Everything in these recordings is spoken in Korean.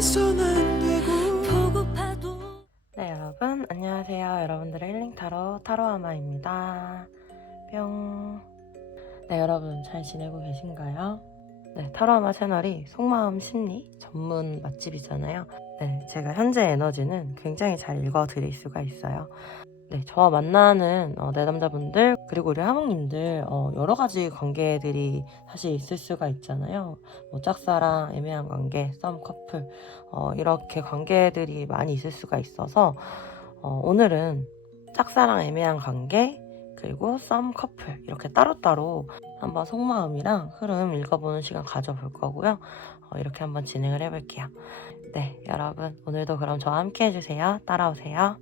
해선 안 되고 보고파도. 네, 여러분 안녕하세요. 여러분들의 힐링 타로 아마입니다. 뿅. 네, 여러분 잘 지내고 계신가요? 네, 타로 아마 채널이 속마음 심리 전문 맛집이잖아요. 네, 제가 현재 에너지는 굉장히 잘 읽어드릴 수가 있어요. 네, 저와 만나는 내담자분들 그리고 우리 하몽님들 여러 가지 관계들이 사실 있을 수가 있잖아요. 뭐 짝사랑, 애매한 관계, 썸 커플 이렇게 관계들이 많이 있을 수가 있어서 오늘은 짝사랑, 애매한 관계 그리고 썸 커플 이렇게 따로따로 한번 속마음이랑 흐름 읽어보는 시간 가져볼 거고요. 이렇게 한번 진행을 해볼게요. 네, 여러분 오늘도 그럼 저와 함께 해주세요. 따라오세요.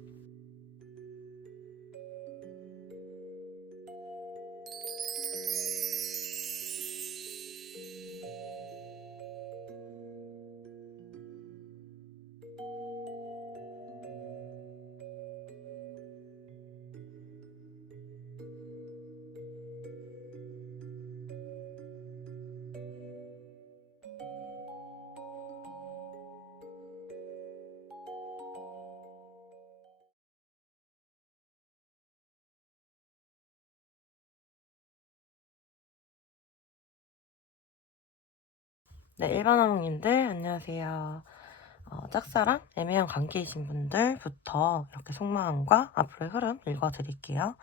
네, 일반 항공님들 안녕하세요. 짝사랑, 애매한 관계이신 분들부터 이렇게 속마음과 앞으로의 흐름 읽어드릴게요.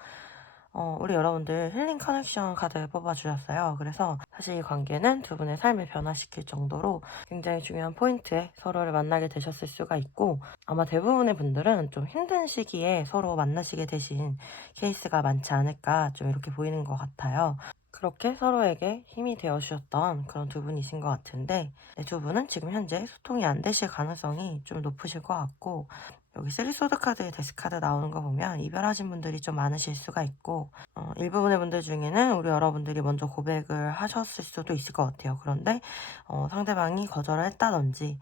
우리 여러분들 힐링 커넥션 카드 뽑아주셨어요. 그래서 사실 이 관계는 두 분의 삶을 변화시킬 정도로 굉장히 중요한 포인트에 서로를 만나게 되셨을 수가 있고 아마 대부분의 분들은 좀 힘든 시기에 서로 만나시게 되신 케이스가 많지 않을까 좀 이렇게 보이는 것 같아요. 그렇게 서로에게 힘이 되어주셨던 그런 두 분이신 것 같은데 두 분은 지금 현재 소통이 안 되실 가능성이 좀 높으실 것 같고 여기 쓰리소드 카드, 데스카드 나오는 거 보면 이별하신 분들이 좀 많으실 수가 있고 일부분의 분들 중에는 우리 여러분들이 먼저 고백을 하셨을 수도 있을 것 같아요. 그런데 상대방이 거절을 했다든지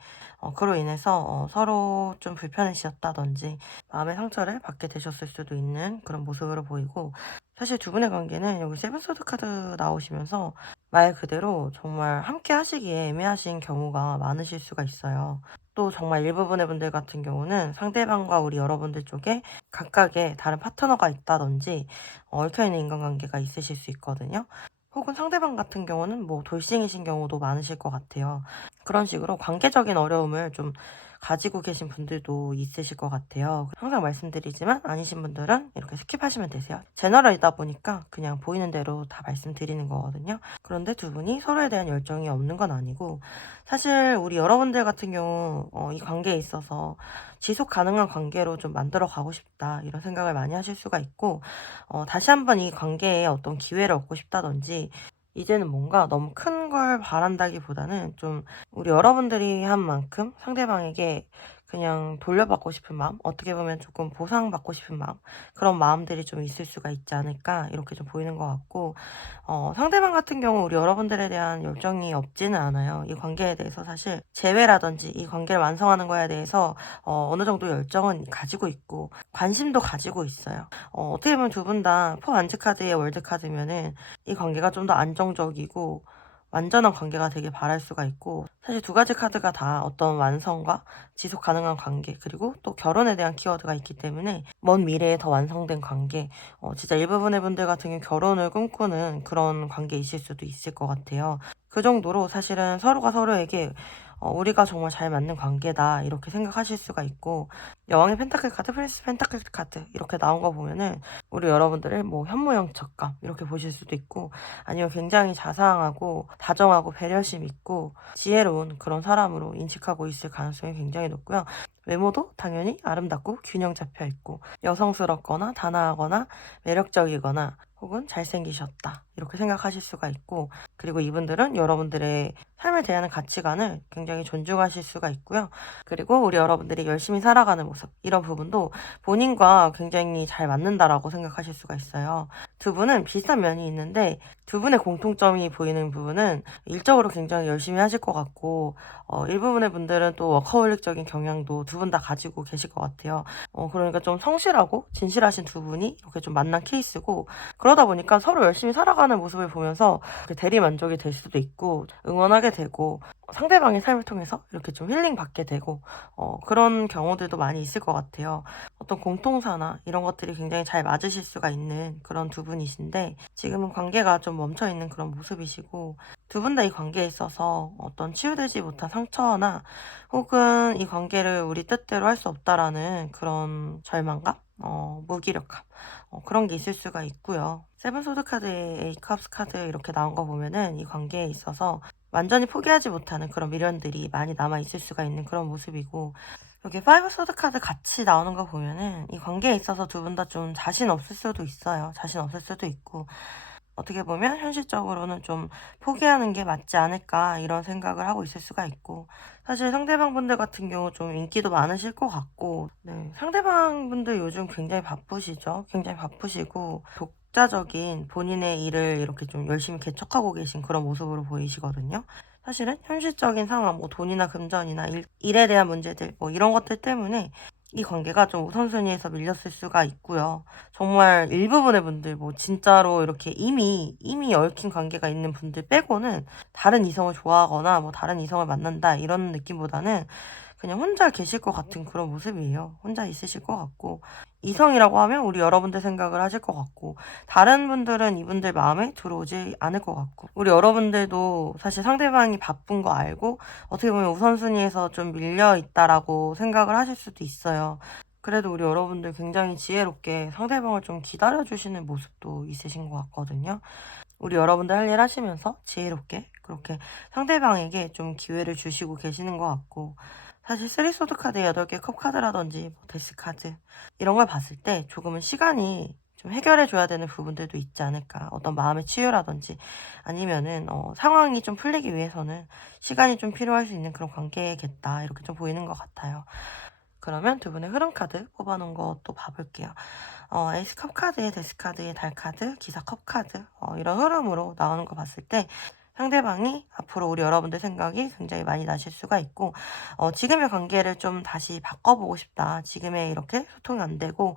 그로 인해서 서로 좀 불편해지셨다든지 마음의 상처를 받게 되셨을 수도 있는 그런 모습으로 보이고 사실 두 분의 관계는 여기 세븐소드 카드 나오시면서 말 그대로 정말 함께 하시기에 애매하신 경우가 많으실 수가 있어요. 또 정말 일부분의 분들 같은 경우는 상대방과 우리 여러분들 쪽에 각각의 다른 파트너가 있다든지 얽혀있는 인간관계가 있으실 수 있거든요. 혹은 상대방 같은 경우는 뭐 돌싱이신 경우도 많으실 것 같아요. 그런 식으로 관계적인 어려움을 좀 가지고 계신 분들도 있으실 것 같아요. 항상 말씀드리지만 아니신 분들은 이렇게 스킵하시면 되세요. 제너럴이다 보니까 그냥 보이는 대로 다 말씀드리는 거거든요. 그런데 두 분이 서로에 대한 열정이 없는 건 아니고 사실 우리 여러분들 같은 경우 이 관계에 있어서 지속 가능한 관계로 좀 만들어 가고 싶다 이런 생각을 많이 하실 수가 있고 다시 한번 이 관계에 어떤 기회를 얻고 싶다든지 이제는 뭔가 너무 큰 걸 바란다기보다는 좀 우리 여러분들이 한 만큼 상대방에게 그냥 돌려받고 싶은 마음, 어떻게 보면 조금 보상받고 싶은 마음, 그런 마음들이 좀 있을 수가 있지 않을까 이렇게 좀 보이는 것 같고 상대방 같은 경우 우리 여러분들에 대한 열정이 없지는 않아요. 이 관계에 대해서 사실 재회라든지 이 관계를 완성하는 거에 대해서 어느 정도 열정은 가지고 있고 관심도 가지고 있어요. 어떻게 보면 두 분 다 포반지 카드의 월드 카드면은 이 관계가 좀 더 안정적이고 완전한 관계가 되길 바랄 수가 있고 사실 두 가지 카드가 다 어떤 완성과 지속 가능한 관계 그리고 또 결혼에 대한 키워드가 있기 때문에 먼 미래에 더 완성된 관계 진짜 일부분의 분들 같은 경우 결혼을 꿈꾸는 그런 관계이실 수도 있을 것 같아요. 그 정도로 사실은 서로가 서로에게 우리가 정말 잘 맞는 관계다 이렇게 생각하실 수가 있고 여왕의 펜타클 카드, 프린스 펜타클 카드 이렇게 나온 거 보면은 우리 여러분들을 뭐 현모양처감 이렇게 보실 수도 있고 아니면 굉장히 자상하고 다정하고 배려심 있고 지혜로운 그런 사람으로 인식하고 있을 가능성이 굉장히 높고요. 외모도 당연히 아름답고 균형 잡혀 있고 여성스럽거나 단아하거나 매력적이거나 혹은 잘생기셨다 이렇게 생각하실 수가 있고 그리고 이분들은 여러분들의 삶을 대하는 가치관을 굉장히 존중하실 수가 있고요. 그리고 우리 여러분들이 열심히 살아가는 모습 이런 부분도 본인과 굉장히 잘 맞는다라고 생각하실 수가 있어요. 두 분은 비슷한 면이 있는데 두 분의 공통점이 보이는 부분은 일적으로 굉장히 열심히 하실 것 같고 일부분의 분들은 또 워커홀릭적인 경향도 두 분 다 가지고 계실 것 같아요. 그러니까 좀 성실하고 진실하신 두 분이 이렇게 좀 만난 케이스고 그러다 보니까 서로 열심히 살아가는 모습을 보면서 대리 만족이 될 수도 있고 응원하게 되고 상대방의 삶을 통해서 이렇게 좀 힐링 받게 되고 그런 경우들도 많이 있을 것 같아요. 어떤 공통사나 이런 것들이 굉장히 잘 맞으실 수가 있는 그런 두 분이신데 지금은 관계가 좀 멈춰 있는 그런 모습이시고 두 분 다 이 관계에 있어서 어떤 치유되지 못한 상처나 혹은 이 관계를 우리 뜻대로 할 수 없다라는 그런 절망감, 무기력함 그런 게 있을 수가 있고요. 세븐 소드 카드에 에이컵스 카드 이렇게 나온 거 보면은 이 관계에 있어서 완전히 포기하지 못하는 그런 미련들이 많이 남아 있을 수가 있는 그런 모습이고 여기 파이브 소드 카드 같이 나오는 거 보면은 이 관계에 있어서 두 분 다 좀 자신 없을 수도 있어요. 자신 없을 수도 있고 어떻게 보면 현실적으로는 좀 포기하는 게 맞지 않을까 이런 생각을 하고 있을 수가 있고 사실 상대방 분들 같은 경우 좀 인기도 많으실 것 같고 네, 상대방 분들 요즘 굉장히 바쁘시죠. 굉장히 바쁘시고 독자적인 본인의 일을 이렇게 좀 열심히 개척하고 계신 그런 모습으로 보이시거든요. 사실은 현실적인 상황, 뭐 돈이나 금전이나 일에 대한 문제들, 뭐 이런 것들 때문에 이 관계가 좀 우선순위에서 밀렸을 수가 있고요. 정말 일부분의 분들, 뭐 진짜로 이렇게 이미 얽힌 관계가 있는 분들 빼고는 다른 이성을 좋아하거나 뭐 다른 이성을 만난다 이런 느낌보다는 그냥 혼자 계실 것 같은 그런 모습이에요. 혼자 있으실 것 같고 이성이라고 하면 우리 여러분들 생각을 하실 것 같고 다른 분들은 이분들 마음에 들어오지 않을 것 같고 우리 여러분들도 사실 상대방이 바쁜 거 알고 어떻게 보면 우선순위에서 좀 밀려 있다라고 생각을 하실 수도 있어요. 그래도 우리 여러분들 굉장히 지혜롭게 상대방을 좀 기다려주시는 모습도 있으신 것 같거든요. 우리 여러분들 할 일 하시면서 지혜롭게 그렇게 상대방에게 좀 기회를 주시고 계시는 것 같고 사실 쓰리소드 카드 8개 컵 카드라든지 뭐 데스 카드 이런 걸 봤을 때 조금은 시간이 좀 해결해 줘야 되는 부분들도 있지 않을까. 어떤 마음의 치유라든지 아니면은 상황이 좀 풀리기 위해서는 시간이 좀 필요할 수 있는 그런 관계겠다. 이렇게 좀 보이는 것 같아요. 그러면 두 분의 흐름 카드 뽑아놓은 거 또 봐볼게요. 에이스 컵 카드에 데스 카드에 달 카드, 기사 컵 카드 이런 흐름으로 나오는 거 봤을 때 상대방이 앞으로 우리 여러분들 생각이 굉장히 많이 나실 수가 있고 지금의 관계를 좀 다시 바꿔보고 싶다. 지금의 이렇게 소통이 안 되고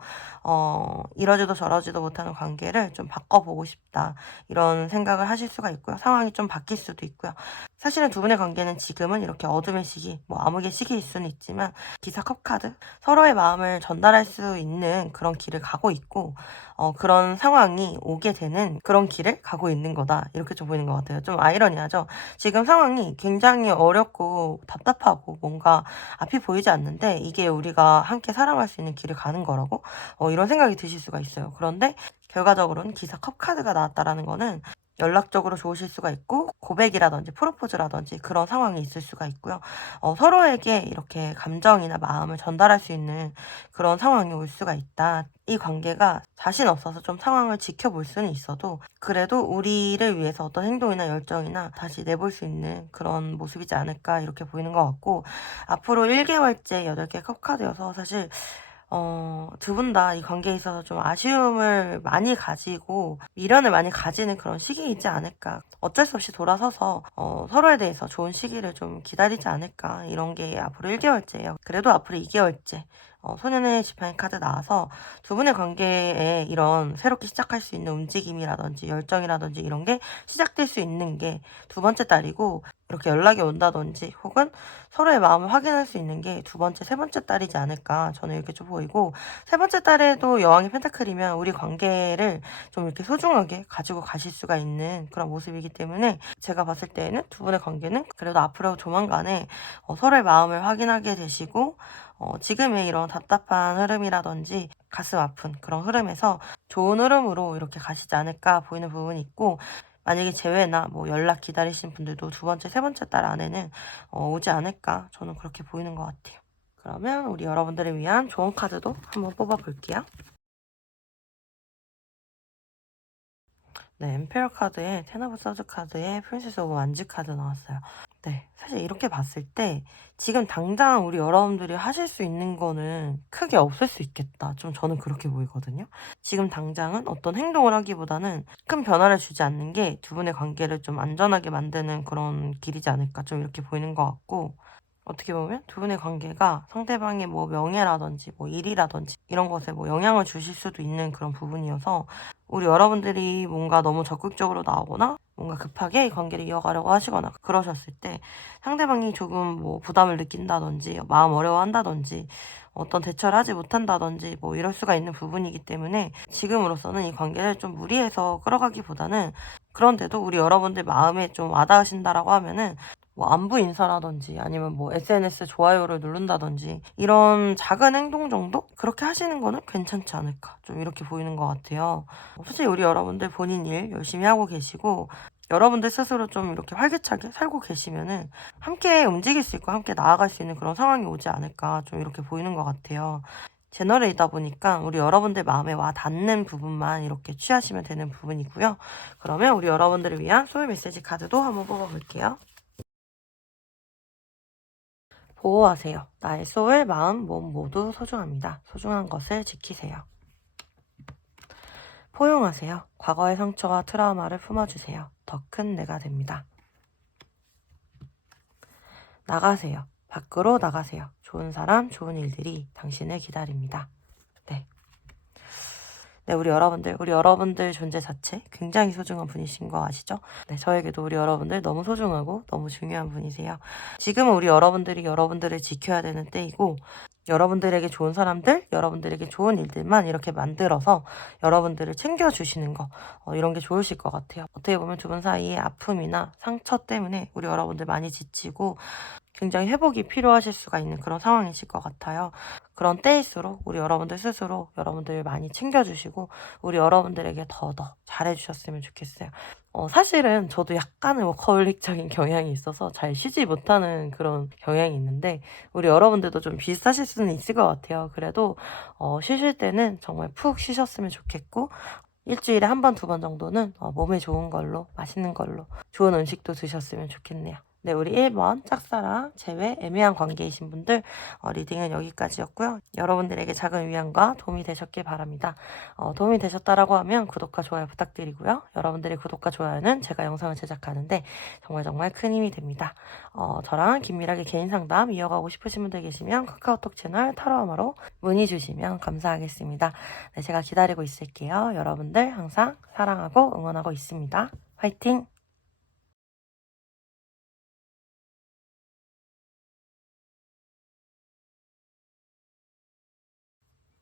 이러지도 저러지도 못하는 관계를 좀 바꿔보고 싶다. 이런 생각을 하실 수가 있고요. 상황이 좀 바뀔 수도 있고요. 사실은 두 분의 관계는 지금은 이렇게 어둠의 시기, 뭐 암흑의 시기일 수는 있지만 기사 컵 카드 서로의 마음을 전달할 수 있는 그런 길을 가고 있고 그런 상황이 오게 되는 그런 길을 가고 있는 거다. 이렇게 좀 보이는 것 같아요. 좀 아이러니하죠. 지금 상황이 굉장히 어렵고 답답하고 뭔가 앞이 보이지 않는데 이게 우리가 함께 살아갈 수 있는 길을 가는 거라고 이런 생각이 드실 수가 있어요. 그런데 결과적으로는 기사 컵 카드가 나왔다라는 거는 연락적으로 좋으실 수가 있고 고백이라든지 프로포즈라든지 그런 상황이 있을 수가 있고요. 서로에게 이렇게 감정이나 마음을 전달할 수 있는 그런 상황이 올 수가 있다. 이 관계가 자신 없어서 좀 상황을 지켜볼 수는 있어도 그래도 우리를 위해서 어떤 행동이나 열정이나 다시 내볼 수 있는 그런 모습이지 않을까 이렇게 보이는 것 같고 앞으로 1개월째 8개 컵카드여서 사실 두 분 다 이 관계에 있어서 좀 아쉬움을 많이 가지고 미련을 많이 가지는 그런 시기이지 않을까. 어쩔 수 없이 돌아서서 서로에 대해서 좋은 시기를 좀 기다리지 않을까. 이런 게 앞으로 1개월째예요. 그래도 앞으로 2개월째. 소년의 지팡이 카드 나와서 두 분의 관계에 이런 새롭게 시작할 수 있는 움직임이라든지 열정이라든지 이런 게 시작될 수 있는 게 두 번째 달이고 이렇게 연락이 온다든지 혹은 서로의 마음을 확인할 수 있는 게 두 번째, 세 번째 달이지 않을까 저는 이렇게 좀 보이고 세 번째 달에도 여왕의 펜타클이면 우리 관계를 좀 이렇게 소중하게 가지고 가실 수가 있는 그런 모습이기 때문에 제가 봤을 때에는 두 분의 관계는 그래도 앞으로 조만간에 서로의 마음을 확인하게 되시고 지금의 이런 답답한 흐름이라든지 가슴 아픈 그런 흐름에서 좋은 흐름으로 이렇게 가시지 않을까 보이는 부분이 있고 만약에 재회나 뭐 연락 기다리신 분들도 두 번째, 세 번째 달 안에는 오지 않을까 저는 그렇게 보이는 것 같아요. 그러면 우리 여러분들을 위한 좋은 카드도 한번 뽑아볼게요. 네, 엠페어 카드에 텐 오브 서드 카드에 프린세스 오브 완즈 카드 나왔어요. 네, 사실 이렇게 봤을 때 지금 당장 우리 여러분들이 하실 수 있는 거는 크게 없을 수 있겠다. 좀 저는 그렇게 보이거든요. 지금 당장은 어떤 행동을 하기보다는 큰 변화를 주지 않는 게 두 분의 관계를 좀 안전하게 만드는 그런 길이지 않을까 좀 이렇게 보이는 것 같고, 어떻게 보면 두 분의 관계가 상대방의 뭐 명예라든지 뭐 일이라든지 이런 것에 뭐 영향을 주실 수도 있는 그런 부분이어서, 우리 여러분들이 뭔가 너무 적극적으로 나오거나 뭔가 급하게 이 관계를 이어가려고 하시거나 그러셨을 때 상대방이 조금 뭐 부담을 느낀다든지 마음 어려워한다든지 어떤 대처를 하지 못한다든지 뭐 이럴 수가 있는 부분이기 때문에, 지금으로서는 이 관계를 좀 무리해서 끌어가기보다는, 그런데도 우리 여러분들 마음에 좀 와닿으신다라고 하면은 뭐 안부 인사라든지 아니면 뭐 SNS 좋아요를 누른다든지 이런 작은 행동 정도? 그렇게 하시는 거는 괜찮지 않을까 좀 이렇게 보이는 것 같아요. 솔직히 우리 여러분들 본인 일 열심히 하고 계시고 여러분들 스스로 좀 이렇게 활기차게 살고 계시면은 함께 움직일 수 있고 함께 나아갈 수 있는 그런 상황이 오지 않을까 좀 이렇게 보이는 것 같아요. 채널이다 보니까 우리 여러분들 마음에 와 닿는 부분만 이렇게 취하시면 되는 부분이고요. 그러면 우리 여러분들을 위한 소울 메시지 카드도 한번 뽑아볼게요. 보호하세요. 나의 소울, 마음, 몸 모두 소중합니다. 소중한 것을 지키세요. 포용하세요. 과거의 상처와 트라우마를 품어주세요. 더 큰 내가 됩니다. 나가세요. 밖으로 나가세요. 좋은 사람, 좋은 일들이 당신을 기다립니다. 네. 네, 우리 여러분들 존재 자체 굉장히 소중한 분이신 거 아시죠? 네, 저에게도 우리 여러분들 너무 소중하고 너무 중요한 분이세요. 지금은 우리 여러분들이 여러분들을 지켜야 되는 때이고, 여러분들에게 좋은 사람들, 여러분들에게 좋은 일들만 이렇게 만들어서 여러분들을 챙겨주시는 거, 이런 게 좋으실 것 같아요. 어떻게 보면 두 분 사이의 아픔이나 상처 때문에 우리 여러분들 많이 지치고 굉장히 회복이 필요하실 수가 있는 그런 상황이실 것 같아요. 그런 때일수록 우리 여러분들 스스로 여러분들 많이 챙겨주시고 우리 여러분들에게 더 잘해주셨으면 좋겠어요. 사실은 저도 약간의 워커홀릭적인 경향이 있어서 잘 쉬지 못하는 그런 경향이 있는데, 우리 여러분들도 좀 비슷하실 수는 있을 것 같아요. 그래도 쉬실 때는 정말 푹 쉬셨으면 좋겠고, 일주일에 한 번, 두 번 정도는 몸에 좋은 걸로, 맛있는 걸로, 좋은 음식도 드셨으면 좋겠네요. 네, 우리 1번 짝사랑, 재회, 애매한 관계이신 분들 리딩은 여기까지였고요. 여러분들에게 작은 위안과 도움이 되셨길 바랍니다. 도움이 되셨다라고 하면 구독과 좋아요 부탁드리고요. 여러분들의 구독과 좋아요는 제가 영상을 제작하는데 정말 큰 힘이 됩니다. 저랑 긴밀하게 개인 상담 이어가고 싶으신 분들 계시면 카카오톡 채널 타로아마로 문의 주시면 감사하겠습니다. 네, 제가 기다리고 있을게요. 여러분들 항상 사랑하고 응원하고 있습니다. 화이팅!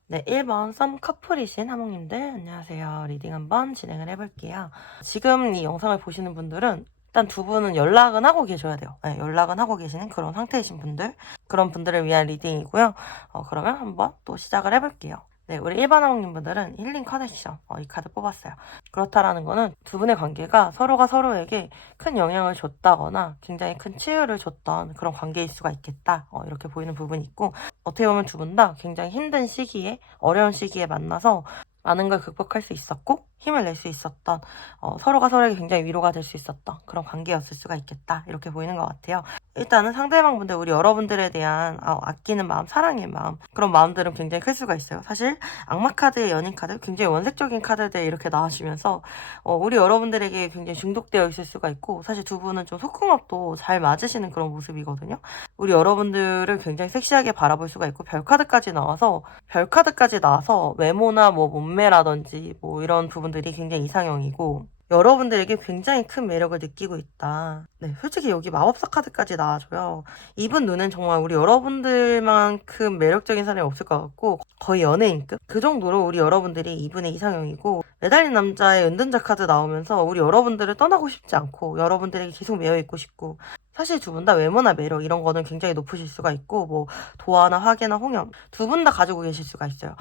네, 1번 썸 커플이신 하몽님들 안녕하세요. 리딩 한번 진행을 해볼게요. 지금 이 영상을 보시는 분들은 일단 두 분은 연락은 하고 계셔야 돼요. 네, 연락은 하고 계시는 그런 상태이신 분들, 그런 분들을 위한 리딩이고요. 그러면 한번 또 시작을 해볼게요. 네, 우리 일반 하몽님분들은 힐링 커넥션 이 카드 뽑았어요. 그렇다라는 거는 두 분의 관계가 서로가 서로에게 큰 영향을 줬다거나 굉장히 큰 치유를 줬던 그런 관계일 수가 있겠다. 이렇게 보이는 부분이 있고, 어떻게 보면 두 분 다 굉장히 힘든 시기에, 어려운 시기에 만나서 많은 걸 극복할 수 있었고 힘을 낼 수 있었던, 서로가 서로에게 굉장히 위로가 될 수 있었던 그런 관계였을 수가 있겠다, 이렇게 보이는 것 같아요. 일단은 상대방분들, 우리 여러분들에 대한 아끼는 마음, 사랑의 마음, 그런 마음들은 굉장히 클 수가 있어요. 사실 악마 카드의 연인 카드, 굉장히 원색적인 카드들 이렇게 나와주면서 우리 여러분들에게 굉장히 중독되어 있을 수가 있고, 사실 두 분은 좀 속궁합도 잘 맞으시는 그런 모습이거든요. 우리 여러분들을 굉장히 섹시하게 바라볼 수가 있고, 별카드까지 나와서 외모나 뭐 몸매라든지 뭐 이런 부분들이 굉장히 이상형이고 여러분들에게 굉장히 큰 매력을 느끼고 있다. 네, 솔직히 여기 마법사 카드까지 나와줘요. 이분 눈엔 정말 우리 여러분들만큼 매력적인 사람이 없을 것 같고 거의 연예인급? 그 정도로 우리 여러분들이 이분의 이상형이고, 매달린 남자의 은둔자 카드 나오면서 우리 여러분들을 떠나고 싶지 않고 여러분들에게 계속 매여있고 싶고, 사실 두 분 다 외모나 매력 이런 거는 굉장히 높으실 수가 있고, 뭐 도화나 화계나 홍염 두 분 다 가지고 계실 수가 있어요.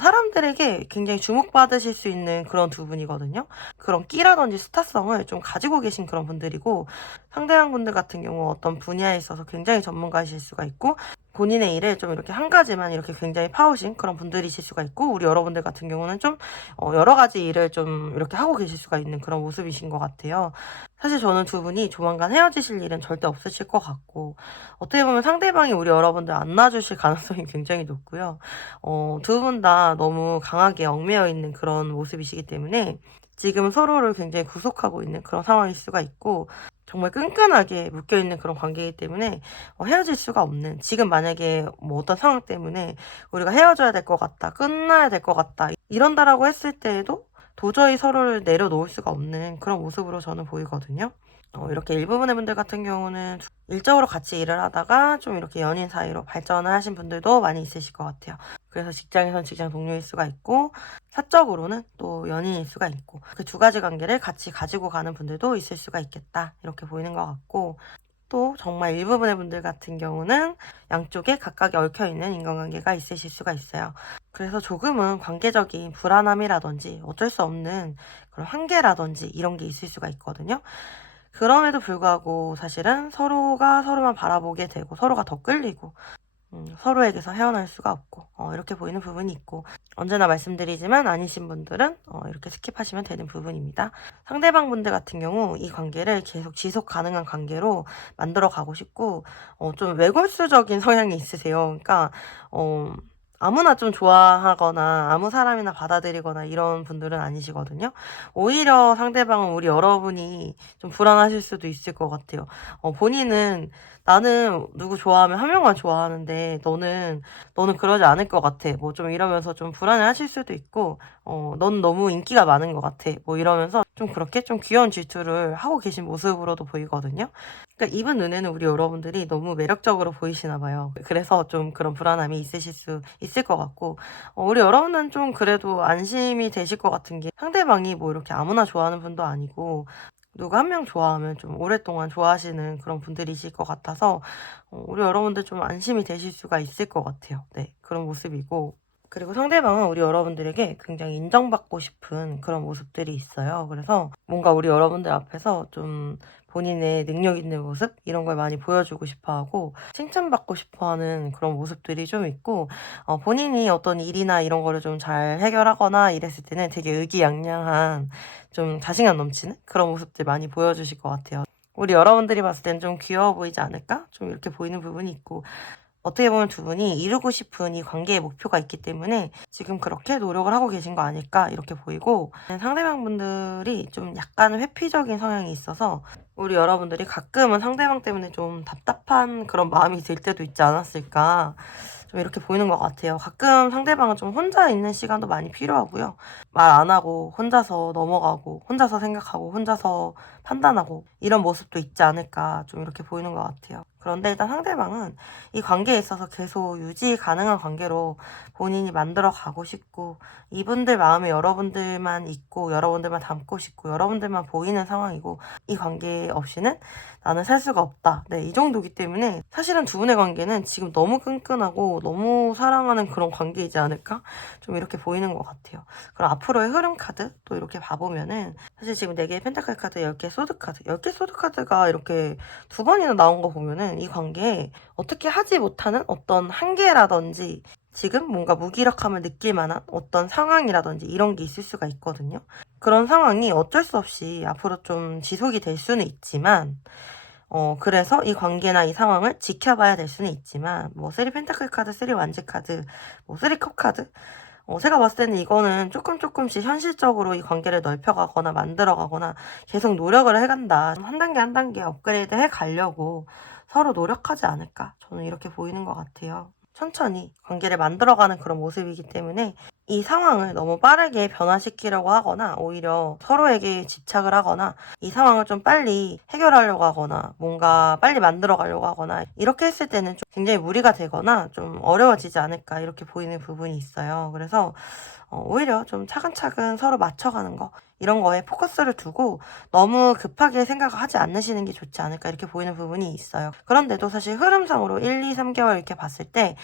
사람들에게 굉장히 주목받으실 수 있는 그런 두 분이거든요. 그런 끼라든지 스타성을 좀 가지고 계신 그런 분들이고, 상대방분들 같은 경우 어떤 분야에 있어서 굉장히 전문가이실 수가 있고 본인의 일을 좀 이렇게 한 가지만 이렇게 굉장히 파오신 그런 분들이실 수가 있고 우리 여러분들 같은 경우는 좀 여러 가지 일을 좀 이렇게 하고 계실 수가 있는 그런 모습이신 것 같아요. 사실 저는 두 분이 조만간 헤어지실 일은 절대 없으실 것 같고 어떻게 보면 상대방이 우리 여러분들 안 놔주실 가능성이 굉장히 높고요. 두 분 다 너무 강하게 얽매여 있는 그런 모습이시기 때문에 지금 서로를 굉장히 구속하고 있는 그런 상황일 수가 있고 정말 끈끈하게 묶여있는 그런 관계이기 때문에 헤어질 수가 없는 지금 만약에 뭐 어떤 상황 때문에 우리가 헤어져야 될 것 같다 끝나야 될 것 같다 이런다라고 했을 때에도 도저히 서로를 내려놓을 수가 없는 그런 모습으로 저는 보이거든요. 이렇게 일부분의 분들 같은 경우는 일적으로 같이 일을 하다가 좀 이렇게 연인 사이로 발전을 하신 분들도 많이 있으실 것 같아요. 그래서 직장에선 직장 동료일 수가 있고 사적으로는 또 연인일 수가 있고 그 두 가지 관계를 같이 가지고 가는 분들도 있을 수가 있겠다 이렇게 보이는 것 같고 또 정말 일부분의 분들 같은 경우는 양쪽에 각각에 얽혀있는 인간관계가 있으실 수가 있어요. 그래서 조금은 관계적인 불안함이라든지 어쩔 수 없는 그런 한계라든지 이런 게 있을 수가 있거든요. 그럼에도 불구하고 사실은 서로가 서로만 바라보게 되고 서로가 더 끌리고 서로에게서 헤어날 수가 없고 이렇게 보이는 부분이 있고 언제나 말씀드리지만 아니신 분들은 이렇게 스킵하시면 되는 부분입니다. 상대방 분들 같은 경우 이 관계를 계속 지속 가능한 관계로 만들어 가고 싶고 좀 외골수적인 성향이 있으세요. 그러니까 아무나 좀 좋아하거나 아무 사람이나 받아들이거나 이런 분들은 아니시거든요. 오히려 상대방은 우리 여러분이 좀 불안하실 수도 있을 것 같아요. 본인은 나는 누구 좋아하면 한 명만 좋아하는데 너는 그러지 않을 것 같아. 뭐 좀 이러면서 좀 불안해 하실 수도 있고, 넌 너무 인기가 많은 것 같아. 뭐 이러면서 좀 그렇게 좀 귀여운 질투를 하고 계신 모습으로도 보이거든요. 그러니까 이분 눈에는 우리 여러분들이 너무 매력적으로 보이시나 봐요. 그래서 좀 그런 불안함이 있으실 수 있을 것 같고, 우리 여러분은 좀 그래도 안심이 되실 것 같은 게 상대방이 뭐 이렇게 아무나 좋아하는 분도 아니고, 누가 한 명 좋아하면 좀 오랫동안 좋아하시는 그런 분들이실 것 같아서 우리 여러분들 좀 안심이 되실 수가 있을 것 같아요. 네, 그런 모습이고 그리고 상대방은 우리 여러분들에게 굉장히 인정받고 싶은 그런 모습들이 있어요. 그래서 뭔가 우리 여러분들 앞에서 좀 본인의 능력 있는 모습 이런 걸 많이 보여주고 싶어하고 칭찬받고 싶어하는 그런 모습들이 좀 있고 본인이 어떤 일이나 이런 거를 좀 잘 해결하거나 이랬을 때는 되게 의기양양한 좀 자신감 넘치는 그런 모습들 많이 보여주실 것 같아요. 우리 여러분들이 봤을 땐 좀 귀여워 보이지 않을까? 좀 이렇게 보이는 부분이 있고 어떻게 보면 두 분이 이루고 싶은 이 관계의 목표가 있기 때문에 지금 그렇게 노력을 하고 계신 거 아닐까 이렇게 보이고 상대방분들이 좀 약간 회피적인 성향이 있어서 우리 여러분들이 가끔은 상대방 때문에 좀 답답한 그런 마음이 들 때도 있지 않았을까 좀 이렇게 보이는 것 같아요. 가끔 상대방은 좀 혼자 있는 시간도 많이 필요하고요. 말 안 하고 혼자서 넘어가고 혼자서 생각하고 혼자서 판단하고 이런 모습도 있지 않을까 좀 이렇게 보이는 것 같아요. 그런데 일단 상대방은 이 관계에 있어서 계속 유지 가능한 관계로 본인이 만들어 가고 싶고 이분들 마음에 여러분들만 있고 여러분들만 담고 싶고 여러분들만 보이는 상황이고 이 관계 없이는 나는 살 수가 없다. 네, 이 정도기 때문에 사실은 두 분의 관계는 지금 너무 끈끈하고 너무 사랑하는 그런 관계이지 않을까? 좀 이렇게 보이는 것 같아요. 그럼 앞으로의 흐름 카드 또 이렇게 봐보면은 사실 지금 4개의 펜타클 카드 10개 소드 카드 10개 소드 카드가 이렇게 두 번이나 나온 거 보면은 이 관계에 어떻게 하지 못하는 어떤 한계라든지 지금 뭔가 무기력함을 느낄 만한 어떤 상황이라든지 이런 게 있을 수가 있거든요. 그런 상황이 어쩔 수 없이 앞으로 좀 지속이 될 수는 있지만 그래서 이 관계나 이 상황을 지켜봐야 될 수는 있지만 뭐 3 펜타클 카드, 3 완즈 카드, 뭐 3 컵 카드 제가 봤을 때는 이거는 조금씩 현실적으로 이 관계를 넓혀가거나 만들어가거나 계속 노력을 해간다. 한 단계 한 단계 업그레이드 해가려고 서로 노력하지 않을까. 저는 이렇게 보이는 것 같아요. 천천히 관계를 만들어가는 그런 모습이기 때문에 이 상황을 너무 빠르게 변화시키려고 하거나 오히려 서로에게 집착을 하거나 이 상황을 좀 빨리 해결하려고 하거나 뭔가 빨리 만들어가려고 하거나 이렇게 했을 때는 좀 굉장히 무리가 되거나 좀 어려워지지 않을까 이렇게 보이는 부분이 있어요. 그래서 오히려 좀 차근차근 서로 맞춰가는 거 이런 거에 포커스를 두고 너무 급하게 생각을 하지 않으시는 게 좋지 않을까 이렇게 보이는 부분이 있어요. 그런데도 사실 흐름상으로 1, 2, 3개월 이렇게 봤을 때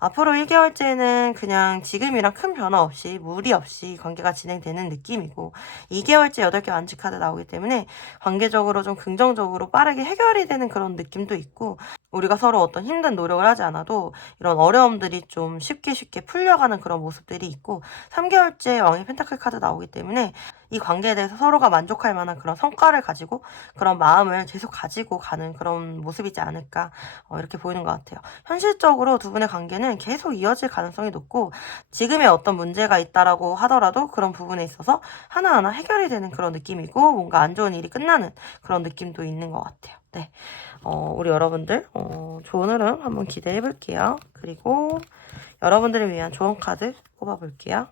앞으로 1개월째는 그냥 지금이랑 큰 변화 없이 무리 없이 관계가 진행되는 느낌이고 2개월째 8개 완치 카드 나오기 때문에 관계적으로 좀 긍정적으로 빠르게 해결이 되는 그런 느낌도 있고 우리가 서로 어떤 힘든 노력을 하지 않아도 이런 어려움들이 좀 쉽게 풀려가는 그런 모습들이 있고 3개월째 왕의 펜타클 카드 나오기 때문에 이 관계에 대해서 서로가 만족할 만한 그런 성과를 가지고 그런 마음을 계속 가지고 가는 그런 모습이지 않을까 이렇게 보이는 것 같아요. 현실적으로 두 분의 관계는 계속 이어질 가능성이 높고 지금의 어떤 문제가 있다라고 하더라도 그런 부분에 있어서 하나하나 해결이 되는 그런 느낌이고 뭔가 안 좋은 일이 끝나는 그런 느낌도 있는 것 같아요. 네. 우리 여러분들 좋은 흐름 한번 기대해 볼게요. 그리고 여러분들을 위한 조언 카드 뽑아 볼게요.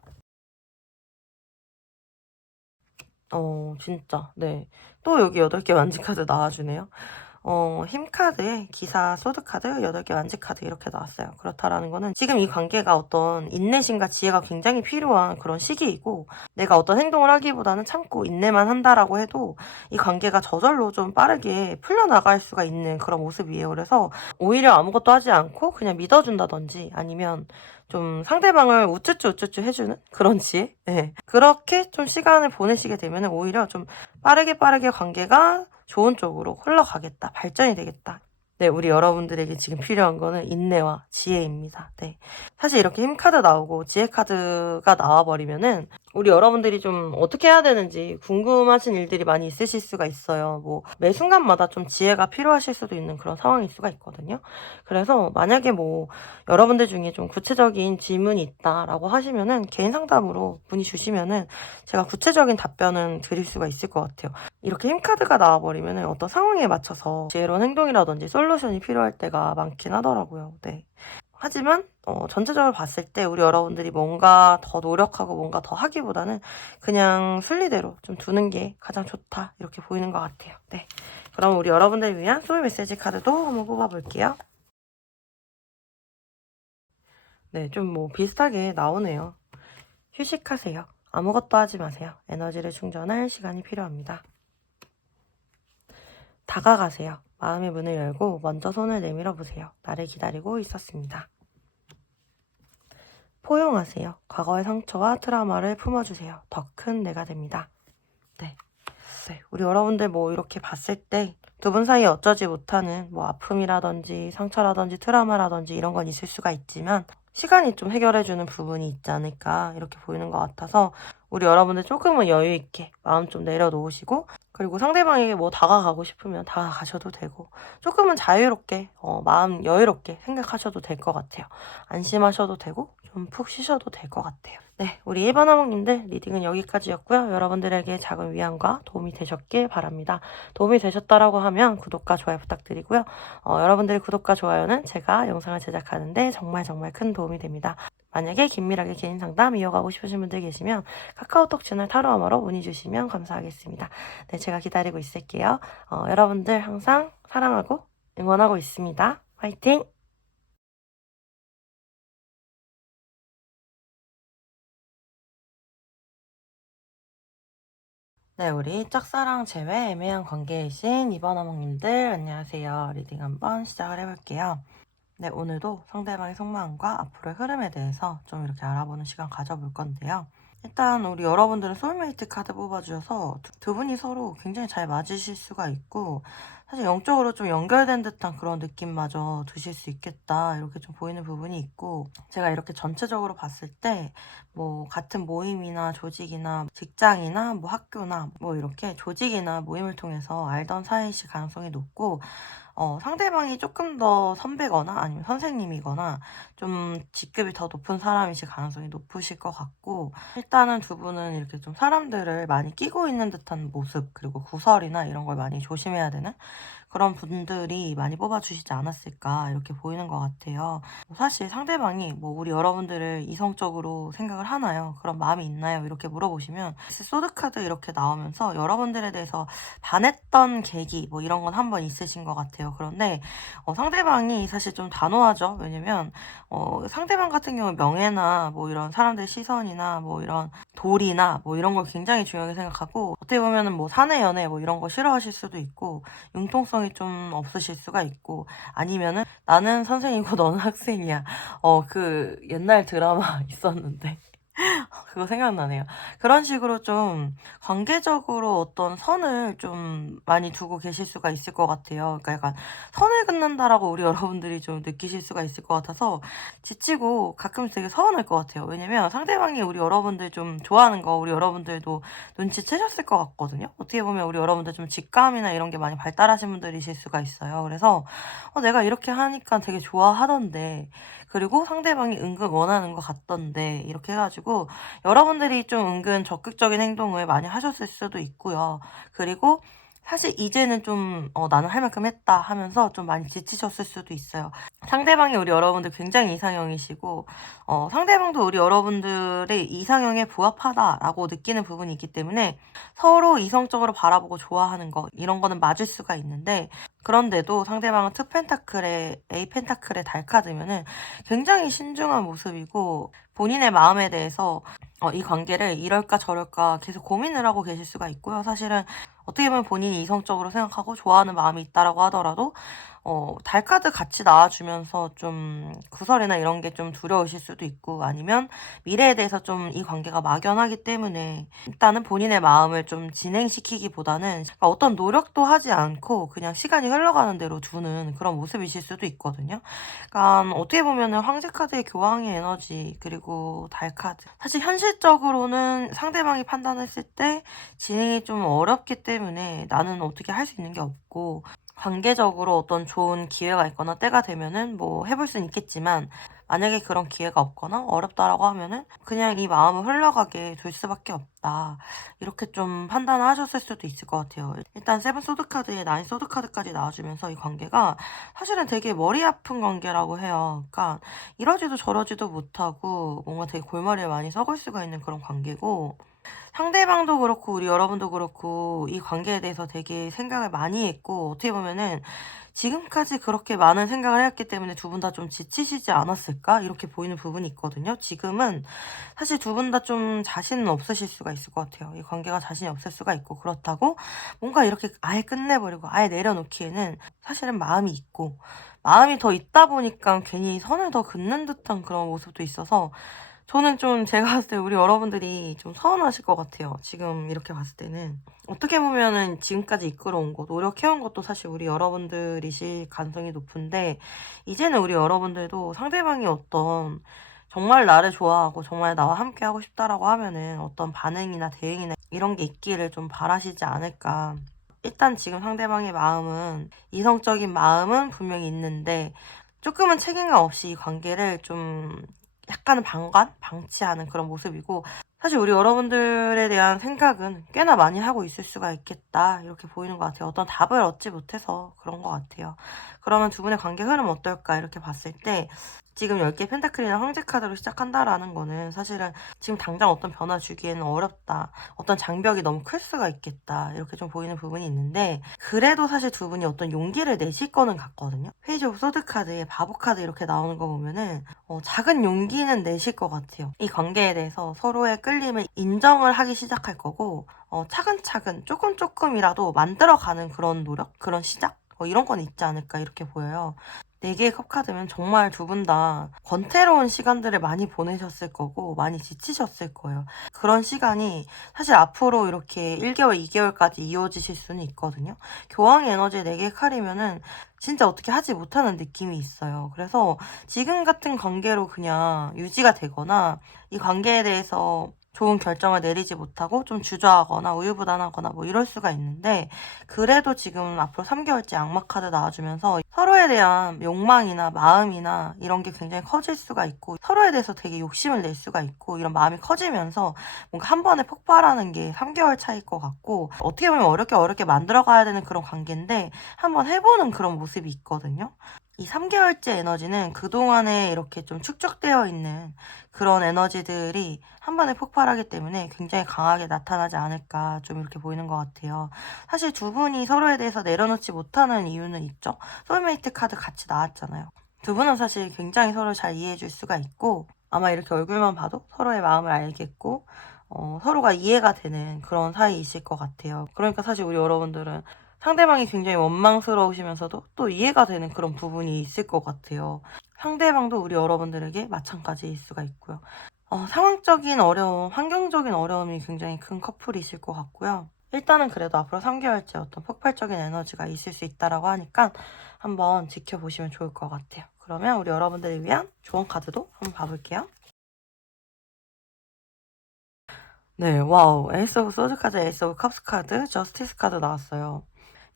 진짜 네. 또 여기 8개 완지 카드 나와주네요. 힘 카드에 기사 소드 카드 8개 완지 카드 이렇게 나왔어요. 그렇다라는 거는 지금 이 관계가 어떤 인내심과 지혜가 굉장히 필요한 그런 시기이고 내가 어떤 행동을 하기보다는 참고 인내만 한다라고 해도 이 관계가 저절로 좀 빠르게 풀려나갈 수가 있는 그런 모습이에요. 그래서 오히려 아무것도 하지 않고 그냥 믿어준다든지 아니면 좀 상대방을 우쭈쭈 해주는 그런 지혜? 네. 그렇게 좀 시간을 보내시게 되면 오히려 좀 빠르게 관계가 좋은 쪽으로 흘러가겠다. 발전이 되겠다. 네, 우리 여러분들에게 지금 필요한 거는 인내와 지혜입니다. 네. 사실 이렇게 힘 카드 나오고 지혜 카드가 나와버리면은 우리 여러분들이 좀 어떻게 해야 되는지 궁금하신 일들이 많이 있으실 수가 있어요. 뭐 매 순간마다 좀 지혜가 필요하실 수도 있는 그런 상황일 수가 있거든요. 그래서 만약에 뭐 여러분들 중에 좀 구체적인 질문이 있다라고 하시면은 개인 상담으로 문의 주시면은 제가 구체적인 답변은 드릴 수가 있을 것 같아요. 이렇게 힘카드가 나와버리면 어떤 상황에 맞춰서 지혜로운 행동이라든지 솔루션이 필요할 때가 많긴 하더라고요. 네. 하지만 전체적으로 봤을 때 우리 여러분들이 뭔가 더 노력하고 뭔가 더 하기보다는 그냥 순리대로 좀 두는 게 가장 좋다 이렇게 보이는 것 같아요. 네. 그럼 우리 여러분들을 위한 소울 메시지 카드도 한번 뽑아볼게요. 네, 좀 뭐 비슷하게 나오네요. 휴식하세요. 아무것도 하지 마세요. 에너지를 충전할 시간이 필요합니다. 다가가세요. 마음의 문을 열고 먼저 손을 내밀어 보세요. 나를 기다리고 있었습니다. 포용하세요. 과거의 상처와 트라우마를 품어주세요. 더 큰 내가 됩니다. 네. 네. 우리 여러분들 뭐 이렇게 봤을 때 두 분 사이에 어쩌지 못하는 뭐 아픔이라든지 상처라든지 트라우마라든지 이런 건 있을 수가 있지만 시간이 좀 해결해주는 부분이 있지 않을까 이렇게 보이는 것 같아서 우리 여러분들 조금은 여유 있게 마음 좀 내려놓으시고 그리고 상대방에게 뭐 다가가고 싶으면 다가가셔도 되고 조금은 자유롭게 마음 여유롭게 생각하셔도 될 것 같아요. 안심하셔도 되고 좀 푹 쉬셔도 될 것 같아요. 네, 우리 1번 하모님들 리딩은 여기까지였고요. 여러분들에게 작은 위안과 도움이 되셨길 바랍니다. 도움이 되셨다라고 하면 구독과 좋아요 부탁드리고요. 여러분들의 구독과 좋아요는 제가 영상을 제작하는데 정말 큰 도움이 됩니다. 만약에 긴밀하게 개인 상담 이어가고 싶으신 분들 계시면 카카오톡 채널 타로아마로 문의 주시면 감사하겠습니다. 네, 제가 기다리고 있을게요. 여러분들 항상 사랑하고 응원하고 있습니다. 화이팅! 네, 우리 짝사랑 제외 애매한 관계이신 이번 어몽님들 안녕하세요. 리딩 한번 시작을 해볼게요. 네, 오늘도 상대방의 속마음과 앞으로의 흐름에 대해서 좀 이렇게 알아보는 시간 가져볼 건데요. 일단 우리 여러분들은 소울메이트 카드 뽑아주셔서 두 분이 서로 굉장히 잘 맞으실 수가 있고 사실 영적으로 좀 연결된 듯한 그런 느낌마저 드실 수 있겠다 이렇게 좀 보이는 부분이 있고 제가 이렇게 전체적으로 봤을 때 뭐 같은 모임이나 조직이나 직장이나 뭐 학교나 뭐 이렇게 조직이나 모임을 통해서 알던 사이이실 가능성이 높고 상대방이 조금 더 선배거나 아니면 선생님이거나 좀 직급이 더 높은 사람이실 가능성이 높으실 것 같고 일단은 두 분은 이렇게 좀 사람들을 많이 끼고 있는 듯한 모습 그리고 구설이나 이런 걸 많이 조심해야 되는 그런 분들이 많이 뽑아주시지 않았을까 이렇게 보이는 것 같아요. 사실 상대방이 뭐 우리 여러분들을 이성적으로 생각을 하나요? 그런 마음이 있나요? 이렇게 물어보시면 소드카드 이렇게 나오면서 여러분들에 대해서 반했던 계기 뭐 이런 건 한번 있으신 것 같아요. 그런데 상대방이 사실 좀 단호하죠. 왜냐면 상대방 같은 경우 명예나 뭐 이런 사람들의 시선이나 뭐 이런 도리나 뭐 이런 걸 굉장히 중요하게 생각하고 어떻게 보면은 뭐 사내 연애 뭐 이런 거 싫어하실 수도 있고 융통성이 좀 없으실 수가 있고 아니면은 나는 선생이고 너는 학생이야. 그 옛날 드라마 있었는데 그거 생각나네요. 그런 식으로 좀 관계적으로 어떤 선을 좀 많이 두고 계실 수가 있을 것 같아요. 그러니까 약간 선을 긋는다라고 우리 여러분들이 좀 느끼실 수가 있을 것 같아서 지치고 가끔씩 되게 서운할 것 같아요. 왜냐면 상대방이 우리 여러분들 좀 좋아하는 거 우리 여러분들도 눈치채셨을 것 같거든요. 어떻게 보면 우리 여러분들 좀 직감이나 이런 게 많이 발달하신 분들이실 수가 있어요. 그래서 내가 이렇게 하니까 되게 좋아하던데 그리고 상대방이 은근 원하는 것 같던데 이렇게 해가지고 여러분들이 좀 은근 적극적인 행동을 많이 하셨을 수도 있고요. 그리고 사실 이제는 좀 나는 할 만큼 했다 하면서 좀 많이 지치셨을 수도 있어요. 상대방이 우리 여러분들 굉장히 이상형이시고 상대방도 우리 여러분들의 이상형에 부합하다라고 느끼는 부분이 있기 때문에 서로 이성적으로 바라보고 좋아하는 거 이런 거는 맞을 수가 있는데 그런데도 상대방은 트펜타클에 에이펜타클에 달카드면은 굉장히 신중한 모습이고 본인의 마음에 대해서 이 관계를 이럴까 저럴까 계속 고민을 하고 계실 수가 있고요. 사실은 어떻게 보면 본인이 이성적으로 생각하고 좋아하는 마음이 있다라고 하더라도 달카드 같이 나와주면서 좀 구설이나 이런 게 좀 두려우실 수도 있고 아니면 미래에 대해서 좀 이 관계가 막연하기 때문에 일단은 본인의 마음을 좀 진행시키기보다는 어떤 노력도 하지 않고 그냥 시간이 흘러가는 대로 두는 그런 모습이실 수도 있거든요. 그러니까 어떻게 보면은 황제 카드의 교황의 에너지 그리고 달 카드 사실 현실적으로는 상대방이 판단했을 때 진행이 좀 어렵기 때문에 나는 어떻게 할 수 있는 게 없고 관계적으로 어떤 좋은 기회가 있거나 때가 되면은 뭐 해볼 수는 있겠지만 만약에 그런 기회가 없거나 어렵다라고 하면은 그냥 이 마음을 흘러가게 둘 수밖에 없다. 이렇게 좀 판단을 하셨을 수도 있을 것 같아요. 일단 세븐 소드 카드에 나인 소드 카드까지 나와주면서 이 관계가 사실은 되게 머리 아픈 관계라고 해요. 그러니까 이러지도 저러지도 못하고 뭔가 되게 골머리에 많이 썩을 수가 있는 그런 관계고 상대방도 그렇고 우리 여러분도 그렇고 이 관계에 대해서 되게 생각을 많이 했고 어떻게 보면은 지금까지 그렇게 많은 생각을 했기 때문에 두 분 다 좀 지치시지 않았을까? 이렇게 보이는 부분이 있거든요. 지금은 사실 두 분 다 좀 자신은 없으실 수가 있을 것 같아요. 이 관계가 자신이 없을 수가 있고 그렇다고 뭔가 이렇게 아예 끝내버리고 아예 내려놓기에는 사실은 마음이 있고 마음이 더 있다 보니까 괜히 선을 더 긋는 듯한 그런 모습도 있어서 저는 좀 제가 봤을 때 우리 여러분들이 좀 서운하실 것 같아요. 지금 이렇게 봤을 때는. 어떻게 보면은 지금까지 이끌어온 거, 노력해온 것도 사실 우리 여러분들이실 가능성이 높은데, 이제는 우리 여러분들도 상대방이 어떤 정말 나를 좋아하고 정말 나와 함께 하고 싶다라고 하면은 어떤 반응이나 대응이나 이런 게 있기를 좀 바라시지 않을까. 일단 지금 상대방의 마음은, 이성적인 마음은 분명히 있는데, 조금은 책임감 없이 이 관계를 좀 약간은 방치하는 그런 모습이고 사실 우리 여러분들에 대한 생각은 꽤나 많이 하고 있을 수가 있겠다 이렇게 보이는 것 같아요. 어떤 답을 얻지 못해서 그런 것 같아요. 그러면 두 분의 관계 흐름 어떨까 이렇게 봤을 때 지금 10개 펜타클이나 황제 카드로 시작한다라는 거는 사실은 지금 당장 어떤 변화 주기에는 어렵다. 어떤 장벽이 너무 클 수가 있겠다. 이렇게 좀 보이는 부분이 있는데 그래도 사실 두 분이 어떤 용기를 내실 거는 같거든요. 페이지 오브 소드 카드에 바보 카드 이렇게 나오는 거 보면은 작은 용기는 내실 것 같아요. 이 관계에 대해서 서로의 끌림을 인정을 하기 시작할 거고 차근차근 조금이라도 만들어가는 그런 노력? 그런 시작? 이런 건 있지 않을까 이렇게 보여요. 4개의 컵카드면 정말 두 분 다 권태로운 시간들을 많이 보내셨을 거고 많이 지치셨을 거예요. 그런 시간이 사실 앞으로 이렇게 1개월, 2개월까지 이어지실 수는 있거든요. 교황의 에너지 4개의 칼이면은 진짜 어떻게 하지 못하는 느낌이 있어요. 그래서 지금 같은 관계로 그냥 유지가 되거나 이 관계에 대해서 좋은 결정을 내리지 못하고 좀 주저하거나 우유부단하거나 뭐 이럴 수가 있는데 그래도 지금 앞으로 3개월째 악마 카드 나와주면서 서로에 대한 욕망이나 마음이나 이런 게 굉장히 커질 수가 있고 서로에 대해서 되게 욕심을 낼 수가 있고 이런 마음이 커지면서 뭔가 한 번에 폭발하는 게 3개월 차일 것 같고 어떻게 보면 어렵게 만들어 가야 되는 그런 관계인데 한번 해보는 그런 모습이 있거든요. 이 3개월째 에너지는 그동안에 이렇게 좀 축적되어 있는 그런 에너지들이 한 번에 폭발하기 때문에 굉장히 강하게 나타나지 않을까 좀 이렇게 보이는 것 같아요. 사실 두 분이 서로에 대해서 내려놓지 못하는 이유는 있죠. 소울메이트 카드 같이 나왔잖아요. 두 분은 사실 굉장히 서로 잘 이해해 줄 수가 있고 아마 이렇게 얼굴만 봐도 서로의 마음을 알겠고 서로가 이해가 되는 그런 사이이실 것 같아요. 그러니까 사실 우리 여러분들은 상대방이 굉장히 원망스러우시면서도 또 이해가 되는 그런 부분이 있을 것 같아요. 상대방도 우리 여러분들에게 마찬가지일 수가 있고요. 상황적인 어려움, 환경적인 어려움이 굉장히 큰 커플이실 것 같고요. 일단은 그래도 앞으로 3개월째 어떤 폭발적인 에너지가 있을 수 있다라고 하니까 한번 지켜보시면 좋을 것 같아요. 그러면 우리 여러분들을 위한 조언 카드도 한번 봐볼게요. 네, 와우. 에이스 오브 소드 카드, 에이스 오브 컵스 카드, 저스티스 카드 나왔어요.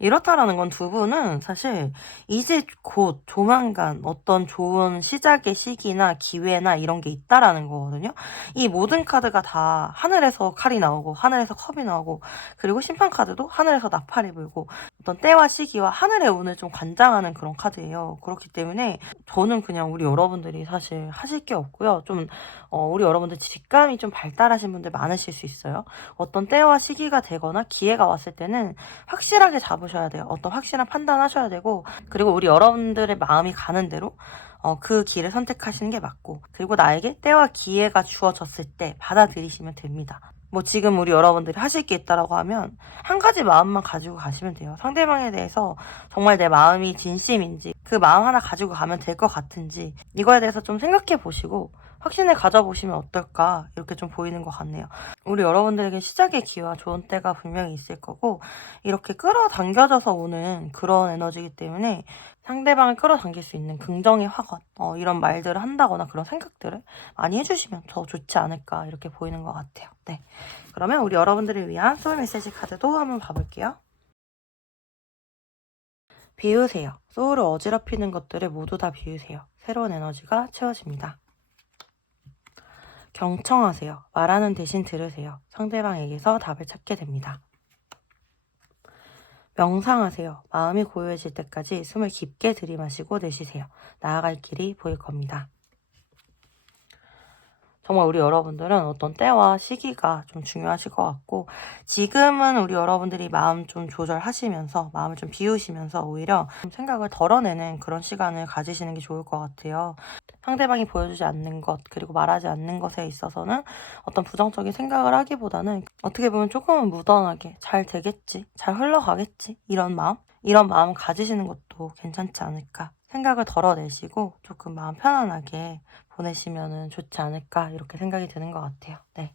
이렇다라는 건 두 분은 사실 이제 곧 조만간 어떤 좋은 시작의 시기나 기회나 이런 게 있다라는 거거든요. 이 모든 카드가 다 하늘에서 칼이 나오고 하늘에서 컵이 나오고 그리고 심판 카드도 하늘에서 나팔이 불고 어떤 때와 시기와 하늘의 운을 좀 관장하는 그런 카드예요. 그렇기 때문에 저는 그냥 우리 여러분들이 사실 하실 게 없고요. 좀 우리 여러분들 직감이 좀 발달하신 분들 많으실 수 있어요. 어떤 때와 시기가 되거나 기회가 왔을 때는 확실하게 잡으셔야 돼요. 어떤 확실한 판단하셔야 되고 그리고 우리 여러분들의 마음이 가는 대로 그 길을 선택하시는 게 맞고 그리고 나에게 때와 기회가 주어졌을 때 받아들이시면 됩니다. 뭐 지금 우리 여러분들이 하실 게 있다라고 하면 한 가지 마음만 가지고 가시면 돼요. 상대방에 대해서 정말 내 마음이 진심인지 그 마음 하나 가지고 가면 될 것 같은지 이거에 대해서 좀 생각해 보시고 확신을 가져보시면 어떨까 이렇게 좀 보이는 것 같네요. 우리 여러분들에게 시작의 기회와 좋은 때가 분명히 있을 거고 이렇게 끌어당겨져서 오는 그런 에너지이기 때문에 상대방을 끌어당길 수 있는 긍정의 확언 이런 말들을 한다거나 그런 생각들을 많이 해주시면 더 좋지 않을까 이렇게 보이는 것 같아요. 네, 그러면 우리 여러분들을 위한 소울 메시지 카드도 한번 봐볼게요. 비우세요. 소울을 어지럽히는 것들을 모두 다 비우세요. 새로운 에너지가 채워집니다. 경청하세요. 말하는 대신 들으세요. 상대방에게서 답을 찾게 됩니다. 명상하세요. 마음이 고요해질 때까지 숨을 깊게 들이마시고 내쉬세요. 나아갈 길이 보일 겁니다. 정말 우리 여러분들은 어떤 때와 시기가 좀 중요하실 것 같고 지금은 우리 여러분들이 마음 좀 조절하시면서 마음을 좀 비우시면서 오히려 좀 생각을 덜어내는 그런 시간을 가지시는 게 좋을 것 같아요. 상대방이 보여주지 않는 것 그리고 말하지 않는 것에 있어서는 어떤 부정적인 생각을 하기보다는 어떻게 보면 조금은 무던하게 잘 되겠지, 잘 흘러가겠지 이런 마음 가지시는 것도 괜찮지 않을까 생각을 덜어내시고 조금 마음 편안하게 보내시면 좋지 않을까 이렇게 생각이 드는 것 같아요. 네.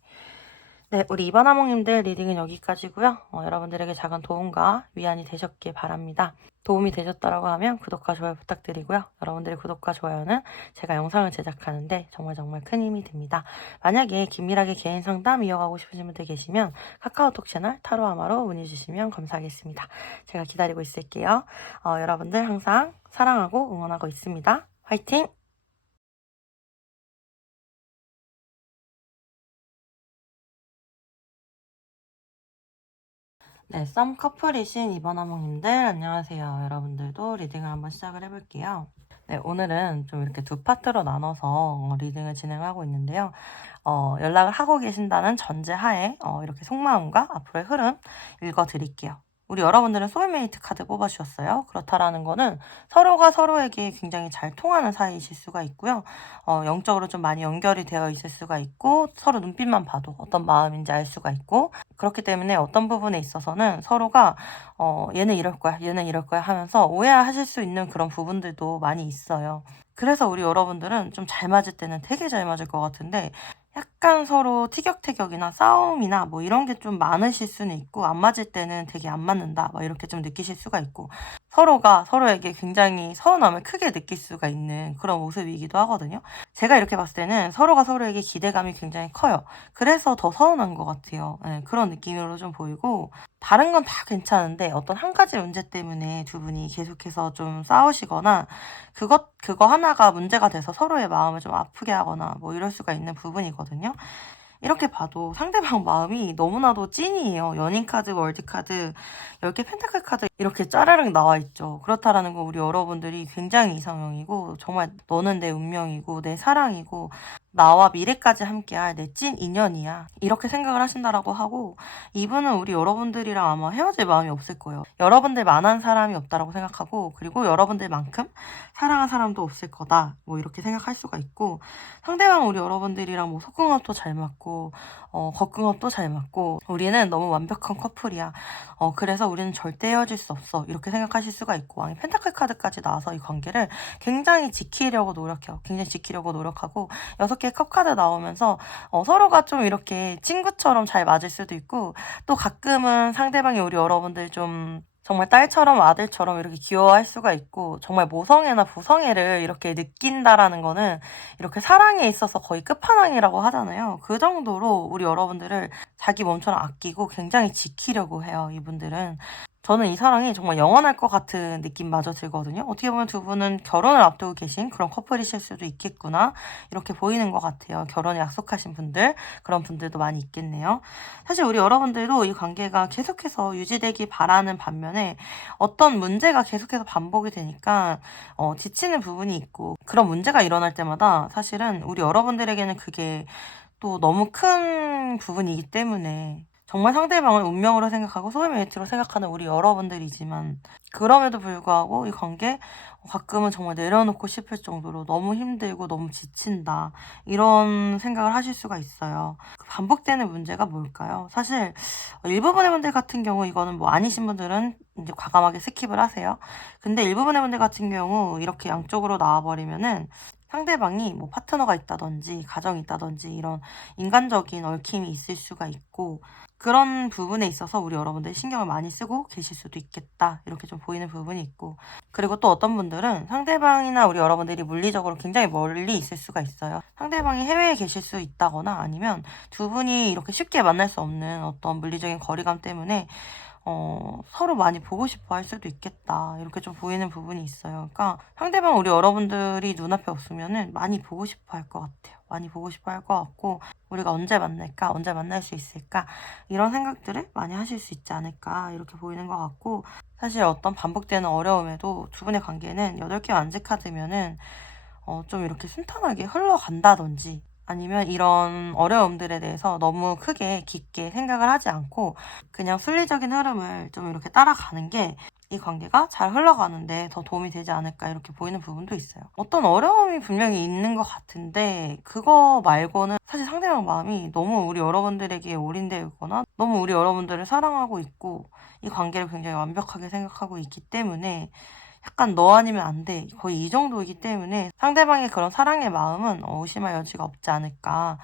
네, 우리 이바나몽님들 리딩은 여기까지고요. 여러분들에게 작은 도움과 위안이 되셨길 바랍니다. 도움이 되셨다라고 하면 구독과 좋아요 부탁드리고요. 여러분들의 구독과 좋아요는 제가 영상을 제작하는데 정말 큰 힘이 됩니다. 만약에 긴밀하게 개인 상담 이어가고 싶으신 분들 계시면 카카오톡 채널 타로아마로 문의 주시면 감사하겠습니다. 제가 기다리고 있을게요. 여러분들 항상 사랑하고 응원하고 있습니다. 화이팅! 네, 썸 커플이신 이번화몽님들 안녕하세요. 여러분들도 리딩을 한번 시작을 해볼게요. 네, 오늘은 좀 이렇게 두 파트로 나눠서 리딩을 진행하고 있는데요. 연락을 하고 계신다는 전제하에 이렇게 속마음과 앞으로의 흐름 읽어드릴게요. 우리 여러분들은 소울메이트 카드 뽑아주셨어요. 그렇다라는 거는 서로가 서로에게 굉장히 잘 통하는 사이이실 수가 있고요. 영적으로 좀 많이 연결이 되어 있을 수가 있고 서로 눈빛만 봐도 어떤 마음인지 알 수가 있고 그렇기 때문에 어떤 부분에 있어서는 서로가 얘는 이럴 거야, 얘는 이럴 거야 하면서 오해하실 수 있는 그런 부분들도 많이 있어요. 그래서 우리 여러분들은 좀 잘 맞을 때는 되게 잘 맞을 것 같은데 약간 서로 티격태격이나 싸움이나 뭐 이런 게 좀 많으실 수는 있고 안 맞을 때는 되게 안 맞는다 뭐 이렇게 좀 느끼실 수가 있고 서로가 서로에게 굉장히 서운함을 크게 느낄 수가 있는 그런 모습이기도 하거든요. 제가 이렇게 봤을 때는 서로가 서로에게 기대감이 굉장히 커요. 그래서 더 서운한 것 같아요. 네, 그런 느낌으로 좀 보이고, 다른 건 다 괜찮은데 어떤 한 가지 문제 때문에 두 분이 계속해서 좀 싸우시거나 그거 하나가 문제가 돼서 서로의 마음을 좀 아프게 하거나 뭐 이럴 수가 있는 부분이거든요. 이렇게 봐도 상대방 마음이 너무나도 찐이에요. 연인 카드, 월드 카드, 10개 펜타클 카드 이렇게 짜르륵 나와 있죠. 그렇다라는 건 우리 여러분들이 굉장히 이상형이고, 정말 너는 내 운명이고 내 사랑이고 나와 미래까지 함께할 내 찐 인연이야, 이렇게 생각을 하신다라고 하고, 이분은 우리 여러분들이랑 아마 헤어질 마음이 없을 거예요. 여러분들만한 사람이 없다라고 생각하고, 그리고 여러분들만큼 사랑한 사람도 없을 거다, 뭐 이렇게 생각할 수가 있고, 상대방 우리 여러분들이랑 뭐 속궁합도 잘 맞고 겉궁합도 잘 맞고, 우리는 너무 완벽한 커플이야. 그래서 우리는 절대 헤어질 수 없어, 이렇게 생각하실 수가 있고, 왕의 펜타클 카드까지 나와서 이 관계를 굉장히 지키려고 노력해요. 굉장히 지키려고 노력하고, 6개의 컵 카드 나오면서 서로가 좀 이렇게 친구처럼 잘 맞을 수도 있고, 또 가끔은 상대방이 우리 여러분들 좀 정말 딸처럼 아들처럼 이렇게 귀여워할 수가 있고, 정말 모성애나 부성애를 이렇게 느낀다라는 거는 이렇게 사랑에 있어서 거의 끝판왕이라고 하잖아요. 그 정도로 우리 여러분들을 자기 몸처럼 아끼고 굉장히 지키려고 해요, 이분들은. 저는 이 사랑이 정말 영원할 것 같은 느낌마저 들거든요. 어떻게 보면 두 분은 결혼을 앞두고 계신 그런 커플이실 수도 있겠구나, 이렇게 보이는 것 같아요. 결혼을 약속하신 분들, 그런 분들도 많이 있겠네요. 사실 우리 여러분들도 이 관계가 계속해서 유지되길 바라는 반면에, 어떤 문제가 계속해서 반복이 되니까 지치는 부분이 있고, 그런 문제가 일어날 때마다 사실은 우리 여러분들에게는 그게 또 너무 큰 부분이기 때문에, 정말 상대방을 운명으로 생각하고 소울메이트로 생각하는 우리 여러분들이지만, 그럼에도 불구하고 이 관계 가끔은 정말 내려놓고 싶을 정도로 너무 힘들고 너무 지친다, 이런 생각을 하실 수가 있어요. 그 반복되는 문제가 뭘까요? 사실 일부분의 분들 같은 경우, 이거는 뭐 아니신 분들은 이제 과감하게 스킵을 하세요. 근데 일부분의 분들 같은 경우 이렇게 양쪽으로 나와버리면은 상대방이 뭐 파트너가 있다든지 가정이 있다든지 이런 인간적인 얽힘이 있을 수가 있고, 그런 부분에 있어서 우리 여러분들이 신경을 많이 쓰고 계실 수도 있겠다, 이렇게 좀 보이는 부분이 있고, 그리고 또 어떤 분들은 상대방이나 우리 여러분들이 물리적으로 굉장히 멀리 있을 수가 있어요. 상대방이 해외에 계실 수 있다거나, 아니면 두 분이 이렇게 쉽게 만날 수 없는 어떤 물리적인 거리감 때문에 서로 많이 보고 싶어 할 수도 있겠다, 이렇게 좀 보이는 부분이 있어요. 그러니까 상대방 우리 여러분들이 눈앞에 없으면은 많이 보고 싶어 할 것 같아요. 많이 보고 싶어 할 것 같고, 우리가 언제 만날까, 언제 만날 수 있을까, 이런 생각들을 많이 하실 수 있지 않을까, 이렇게 보이는 것 같고, 사실 어떤 반복되는 어려움에도 두 분의 관계는 8개 완즈 카드면은 좀 이렇게 순탄하게 흘러간다든지, 아니면 이런 어려움들에 대해서 너무 크게 깊게 생각을 하지 않고 그냥 순리적인 흐름을 좀 이렇게 따라가는 게 이 관계가 잘 흘러가는데 더 도움이 되지 않을까, 이렇게 보이는 부분도 있어요. 어떤 어려움이 분명히 있는 것 같은데, 그거 말고는 사실 상대방 마음이 너무 우리 여러분들에게 올인되어 있거나 너무 우리 여러분들을 사랑하고 있고, 이 관계를 굉장히 완벽하게 생각하고 있기 때문에, 약간 너 아니면 안 돼, 거의 이 정도이기 때문에 상대방의 그런 사랑의 마음은 의심할 여지가 없지 않을까,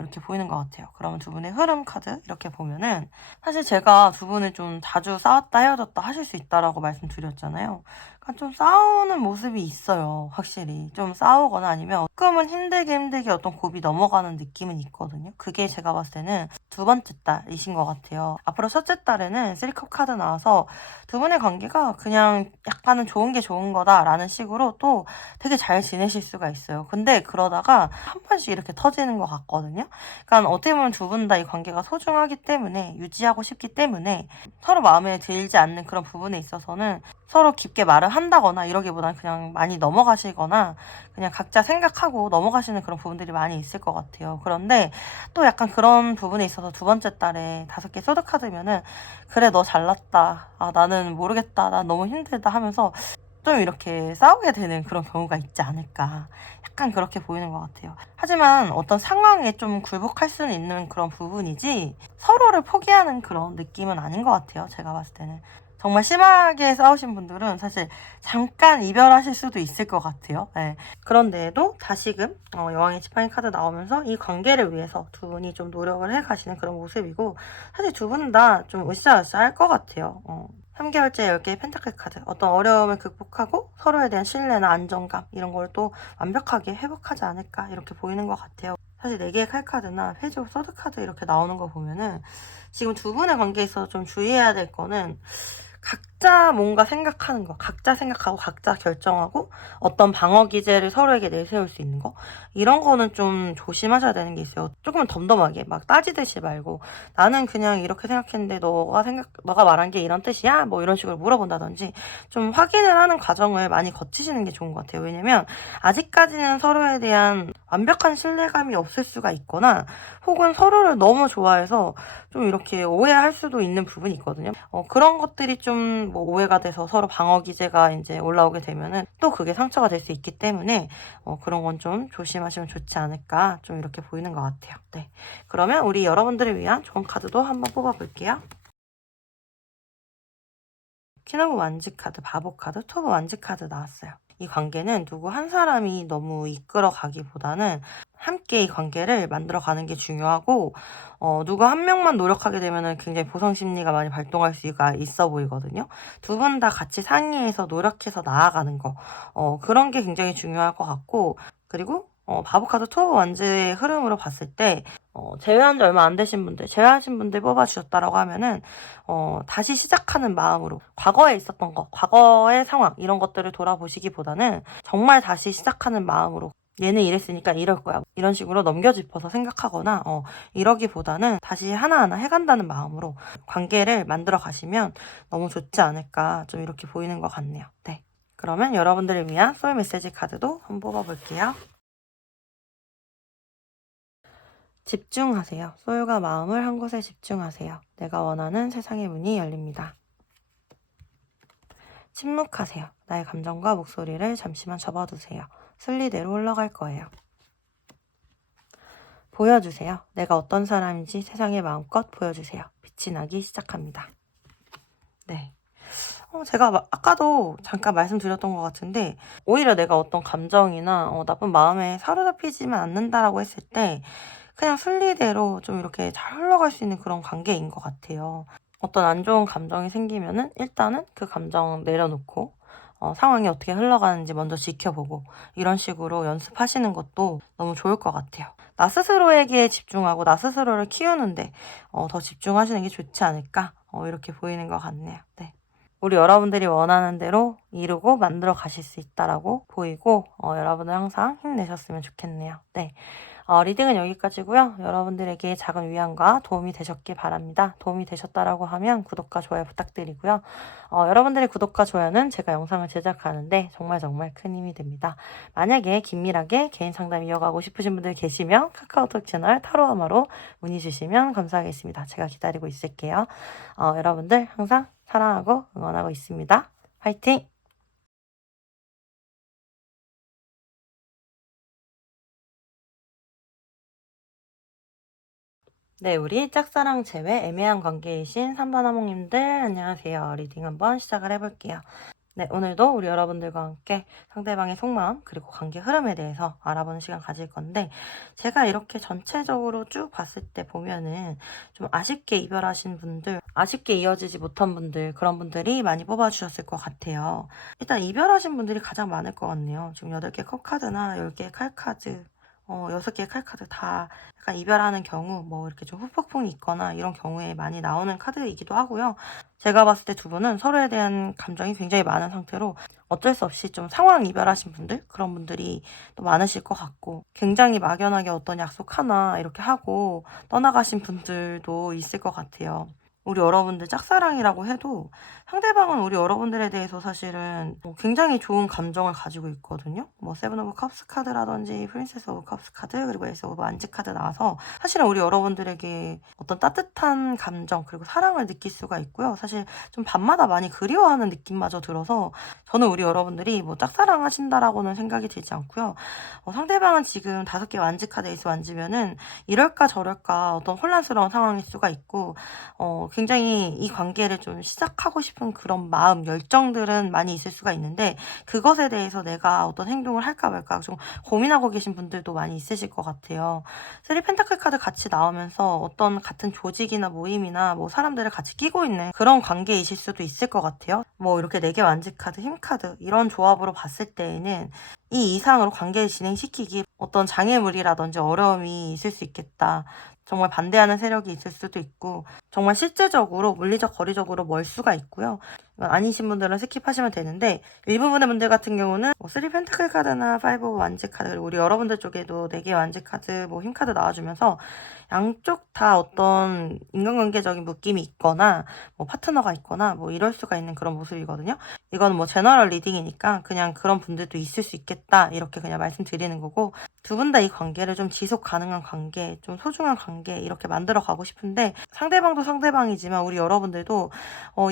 이렇게 보이는 것 같아요. 그러면 두 분의 흐름 카드 이렇게 보면은, 사실 제가 두 분을 좀 자주 싸웠다 헤어졌다 하실 수 있다라고 말씀드렸잖아요. 그러니까 좀 싸우는 모습이 있어요. 확실히 좀 싸우거나 아니면 조금은 힘들게 어떤 곱이 넘어가는 느낌은 있거든요. 그게 제가 봤을 때는 두 번째 딸이신 것 같아요. 앞으로 첫째 딸에는 3컵 카드 나와서 두 분의 관계가 그냥 약간은 좋은 게 좋은 거다라는 식으로 또 되게 잘 지내실 수가 있어요. 근데 그러다가 한 번씩 이렇게 터지는 것 같거든요. 그러니까 어떻게 보면 두 분 다 이 관계가 소중하기 때문에, 유지하고 싶기 때문에, 서로 마음에 들지 않는 그런 부분에 있어서는 서로 깊게 말을 한다거나 이러기보다는 그냥 많이 넘어가시거나 그냥 각자 생각하고 넘어가시는 그런 부분들이 많이 있을 것 같아요. 그런데 또 약간 그런 부분에 있어서 두 번째 달에 5개 소드 카드면은, 그래 너 잘났다, 아 나는 모르겠다, 난 너무 힘들다 하면서 좀 이렇게 싸우게 되는 그런 경우가 있지 않을까, 약간 그렇게 보이는 것 같아요. 하지만 어떤 상황에 좀 굴복할 수는 있는 그런 부분이지, 서로를 포기하는 그런 느낌은 아닌 것 같아요. 제가 봤을 때는 정말 심하게 싸우신 분들은 사실 잠깐 이별하실 수도 있을 것 같아요. 네. 그런데도 다시금 여왕의 지팡이 카드 나오면서 이 관계를 위해서 두 분이 좀 노력을 해 가시는 그런 모습이고, 사실 두 분 다 좀 으쌰으쌰 할 것 같아요. 3개월째 10개의 펜타클 카드. 어떤 어려움을 극복하고 서로에 대한 신뢰나 안정감 이런 걸 또 완벽하게 회복하지 않을까 이렇게 보이는 것 같아요. 사실 4개의 칼카드나 페이지 오브 서드 카드 이렇게 나오는 거 보면은 지금 두 분의 관계에 있어서 좀 주의해야 될 거는 각자 뭔가 생각하는 거, 각자 생각하고 각자 결정하고 어떤 방어 기제를 서로에게 내세울 수 있는 거 이런 거는 좀 조심하셔야 되는 게 있어요. 조금은 덤덤하게 막 따지듯이 말고 나는 그냥 이렇게 생각했는데 너가 말한 게 이런 뜻이야? 뭐 이런 식으로 물어본다든지 좀 확인을 하는 과정을 많이 거치시는 게 좋은 것 같아요. 왜냐면 아직까지는 서로에 대한 완벽한 신뢰감이 없을 수가 있거나 혹은 서로를 너무 좋아해서 좀 이렇게 오해할 수도 있는 부분이 있거든요. 그런 것들이 좀 뭐 오해가 돼서 서로 방어 기제가 이제 올라오게 되면은 또 그게 상처가 될 수 있기 때문에 그런 건 좀 조심하시면 좋지 않을까 좀 이렇게 보이는 것 같아요. 네. 그러면 우리 여러분들을 위한 좋은 카드도 한번 뽑아볼게요. 퀸 오브 완즈 카드, 바보 카드, 투 오브 완즈 카드 나왔어요. 이 관계는 누구 한 사람이 너무 이끌어 가기보다는 함께 이 관계를 만들어 가는 게 중요하고 누구 한 명만 노력하게 되면은 굉장히 보상 심리가 많이 발동할 수가 있어 보이거든요. 두 분 다 같이 상의해서 노력해서 나아가는 거 그런 게 굉장히 중요할 것 같고 그리고 바보 카드 투 오브 완즈의 흐름으로 봤을 때 제외한 지 얼마 안 되신 분들, 제외하신 분들 뽑아주셨다라고 하면은 다시 시작하는 마음으로 과거에 있었던 거, 과거의 상황 이런 것들을 돌아보시기보다는 정말 다시 시작하는 마음으로 얘는 이랬으니까 이럴 거야 이런 식으로 넘겨짚어서 생각하거나 이러기보다는 다시 하나하나 해간다는 마음으로 관계를 만들어 가시면 너무 좋지 않을까 좀 이렇게 보이는 것 같네요. 네. 그러면 여러분들을 위한 소울 메시지 카드도 한번 뽑아볼게요. 집중하세요. 소울과 마음을 한 곳에 집중하세요. 내가 원하는 세상의 문이 열립니다. 침묵하세요. 나의 감정과 목소리를 잠시만 접어두세요. 순리대로 흘러갈 거예요. 보여주세요. 내가 어떤 사람인지 세상에 마음껏 보여주세요. 빛이 나기 시작합니다. 네. 제가 아까도 잠깐 말씀드렸던 것 같은데 오히려 내가 어떤 감정이나 나쁜 마음에 사로잡히지만 않는다라고 했을 때 그냥 순리대로 좀 이렇게 잘 흘러갈 수 있는 그런 관계인 것 같아요. 어떤 안 좋은 감정이 생기면은 일단은 그 감정 내려놓고 상황이 어떻게 흘러가는지 먼저 지켜보고 이런 식으로 연습하시는 것도 너무 좋을 것 같아요. 나 스스로에게 집중하고 나 스스로를 키우는데 더 집중하시는 게 좋지 않을까 이렇게 보이는 것 같네요. 네. 우리 여러분들이 원하는 대로 이루고 만들어 가실 수 있다라고 보이고 여러분은 항상 힘내셨으면 좋겠네요. 네. 리딩은 여기까지고요. 여러분들에게 작은 위안과 도움이 되셨길 바랍니다. 도움이 되셨다라고 하면 구독과 좋아요 부탁드리고요. 여러분들의 구독과 좋아요는 제가 영상을 제작하는데 정말 정말 큰 힘이 됩니다. 만약에 긴밀하게 개인 상담 이어가고 싶으신 분들 계시면 카카오톡 채널 타로아마로 문의 주시면 감사하겠습니다. 제가 기다리고 있을게요. 여러분들 항상 사랑하고 응원하고 있습니다. 화이팅! 네, 우리 짝사랑 제외 애매한 관계이신 3번 하모님들 안녕하세요. 리딩 한번 시작을 해볼게요. 네, 오늘도 우리 여러분들과 함께 상대방의 속마음 그리고 관계 흐름에 대해서 알아보는 시간 가질 건데 제가 이렇게 전체적으로 쭉 봤을 때 보면은 좀 아쉽게 이별하신 분들, 아쉽게 이어지지 못한 분들 그런 분들이 많이 뽑아주셨을 것 같아요. 일단 이별하신 분들이 가장 많을 것 같네요. 지금 8개 컵카드나 10개 칼카드 6개의 칼카드 다 약간 이별하는 경우 뭐 이렇게 좀 후폭풍이 있거나 이런 경우에 많이 나오는 카드이기도 하고요. 제가 봤을 때 두 분은 서로에 대한 감정이 굉장히 많은 상태로 어쩔 수 없이 좀 상황 이별하신 분들 그런 분들이 또 많으실 것 같고 굉장히 막연하게 어떤 약속 하나 이렇게 하고 떠나가신 분들도 있을 것 같아요. 우리 여러분들 짝사랑이라고 해도 상대방은 우리 여러분들에 대해서 사실은 굉장히 좋은 감정을 가지고 있거든요. 뭐 세븐 오브 컵스 카드라든지 프린세스 오브 컵스 카드 그리고 에이스 오브 완즈 카드 나와서 사실은 우리 여러분들에게 어떤 따뜻한 감정 그리고 사랑을 느낄 수가 있고요. 사실 좀 밤마다 많이 그리워하는 느낌마저 들어서 저는 우리 여러분들이 뭐 짝사랑 하신다라고는 생각이 들지 않고요. 상대방은 지금 5개 완즈 카드 에이스 완즈면은 이럴까 저럴까 어떤 혼란스러운 상황일 수가 있고 굉장히 이 관계를 좀 시작하고 싶은 그런 마음, 열정들은 많이 있을 수가 있는데 그것에 대해서 내가 어떤 행동을 할까 말까 좀 고민하고 계신 분들도 많이 있으실 것 같아요. 쓰리 펜타클 카드 같이 나오면서 어떤 같은 조직이나 모임이나 뭐 사람들을 같이 끼고 있는 그런 관계이실 수도 있을 것 같아요. 뭐 이렇게 4개 완지 카드, 힘 카드 이런 조합으로 봤을 때에는 이 이상으로 관계를 진행시키기 어떤 장애물이라든지 어려움이 있을 수 있겠다. 정말 반대하는 세력이 있을 수도 있고 정말 실제적으로 물리적 거리적으로 멀 수가 있고요. 아니신 분들은 스킵하시면 되는데 일부분의 분들 같은 경우는 뭐 3 펜타클 카드나 5 완지 카드 그리고 우리 여러분들 쪽에도 4개 완지 카드 뭐 힘 카드 나와주면서 양쪽 다 어떤 인간관계적인 묶임이 있거나 뭐 파트너가 있거나 뭐 이럴 수가 있는 그런 모습이거든요. 이거는 뭐 제너럴 리딩이니까 그냥 그런 분들도 있을 수 있겠다 이렇게 그냥 말씀드리는 거고 두 분 다 이 관계를 좀 지속 가능한 관계, 좀 소중한 관계 이렇게 만들어 가고 싶은데 상대방도 상대방이지만 우리 여러분들도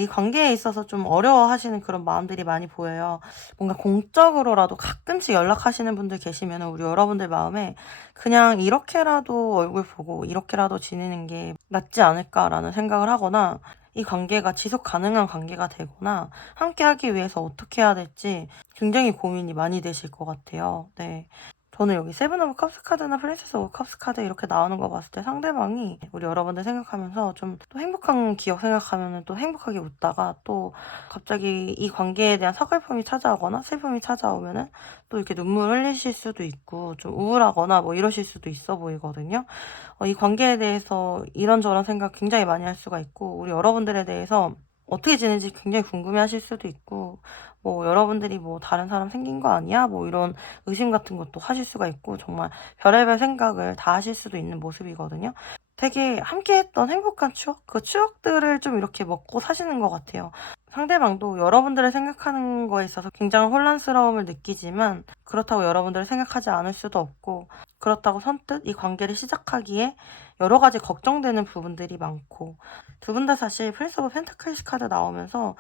이 관계에 있어서 좀 어려워하시는 그런 마음들이 많이 보여요. 뭔가 공적으로라도 가끔씩 연락하시는 분들 계시면 우리 여러분들 마음에 그냥 이렇게라도 얼굴 보고 이렇게라도 지내는 게 낫지 않을까라는 생각을 하거나 이 관계가 지속 가능한 관계가 되거나 함께 하기 위해서 어떻게 해야 될지 굉장히 고민이 많이 되실 것 같아요. 네. 저는 여기 세븐 오브 컵스 카드나 프린세스 오브 컵스 카드 이렇게 나오는 거 봤을 때 상대방이 우리 여러분들 생각하면서 좀 또 행복한 기억 생각하면 또 행복하게 웃다가 또 갑자기 이 관계에 대한 서글픔이 찾아오거나 슬픔이 찾아오면은 또 이렇게 눈물 흘리실 수도 있고 좀 우울하거나 뭐 이러실 수도 있어 보이거든요. 이 관계에 대해서 이런저런 생각 굉장히 많이 할 수가 있고 우리 여러분들에 대해서 어떻게 지내는지 굉장히 궁금해하실 수도 있고 뭐 여러분들이 뭐 다른 사람 생긴 거 아니야? 뭐 이런 의심 같은 것도 하실 수가 있고 정말 별의별 생각을 다 하실 수도 있는 모습이거든요. 되게 함께했던 행복한 추억? 그 추억들을 좀 이렇게 먹고 사시는 것 같아요. 상대방도 여러분들을 생각하는 거에 있어서 굉장한 혼란스러움을 느끼지만 그렇다고 여러분들을 생각하지 않을 수도 없고 그렇다고 선뜻 이 관계를 시작하기에 여러 가지 걱정되는 부분들이 많고 두 분 다 사실 프린스 오브 펜타클스 카드 나오면서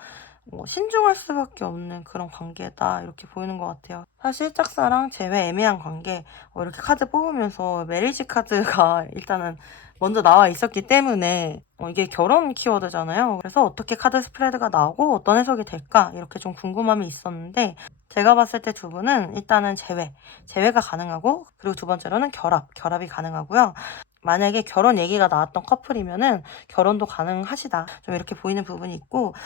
신중할 수밖에 없는 그런 관계다 이렇게 보이는 것 같아요. 사실 짝사랑 제외 애매한 관계 이렇게 카드 뽑으면서 메리지 카드가 일단은 먼저 나와 있었기 때문에 이게 결혼 키워드잖아요. 그래서 어떻게 카드 스프레드가 나오고 어떤 해석이 될까 이렇게 좀 궁금함이 있었는데 제가 봤을 때 두 분은 일단은 제외가 가능하고 그리고 두 번째로는 결합이 가능하고요. 만약에 결혼 얘기가 나왔던 커플이면은 결혼도 가능하시다. 좀 이렇게 보이는 부분이 있고,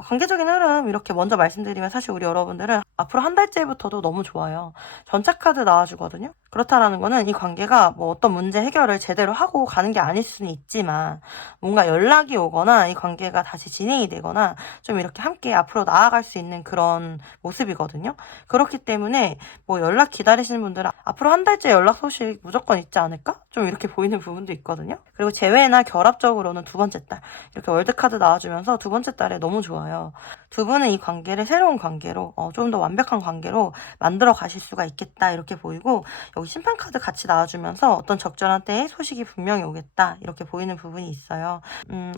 관계적인 흐름 이렇게 먼저 말씀드리면 사실 우리 여러분들은 앞으로 한 달째부터도 너무 좋아요. 전차 카드 나와주거든요. 그렇다라는 거는 이 관계가 뭐 어떤 문제 해결을 제대로 하고 가는 게 아닐 수는 있지만 뭔가 연락이 오거나 이 관계가 다시 진행이 되거나 좀 이렇게 함께 앞으로 나아갈 수 있는 그런 모습이거든요. 그렇기 때문에 뭐 연락 기다리시는 분들은 앞으로 한 달째 연락 소식 무조건 있지 않을까? 좀 이렇게 보이는 부분도 있거든요. 그리고 제외나 결합적으로는 두 번째 딸 이렇게 월드카드 나와주면서 두 번째 딸에 너무 좋아요. 두 분은 이 관계를 새로운 관계로 좀 더 완벽한 관계로 만들어 가실 수가 있겠다 이렇게 보이고 여기 심판카드 같이 나와주면서 어떤 적절한 때에 소식이 분명히 오겠다 이렇게 보이는 부분이 있어요.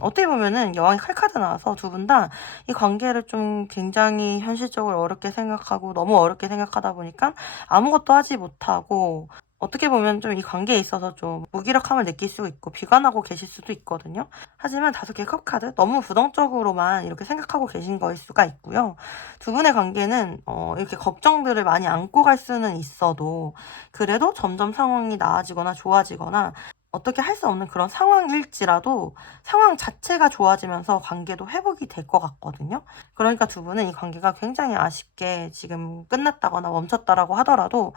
어떻게 보면은 여왕의 칼카드 나와서 두 분 다 이 관계를 좀 굉장히 현실적으로 어렵게 생각하고 너무 어렵게 생각하다 보니까 아무것도 하지 못하고 어떻게 보면 좀 이 관계에 있어서 좀 무기력함을 느낄 수 있고 비관하고 계실 수도 있거든요. 하지만 5개 컵카드 너무 부정적으로만 이렇게 생각하고 계신 거일 수가 있고요. 두 분의 관계는 이렇게 걱정들을 많이 안고 갈 수는 있어도 그래도 점점 상황이 나아지거나 좋아지거나 어떻게 할 수 없는 그런 상황일지라도 상황 자체가 좋아지면서 관계도 회복이 될 것 같거든요. 그러니까 두 분은 이 관계가 굉장히 아쉽게 지금 끝났다거나 멈췄다라고 하더라도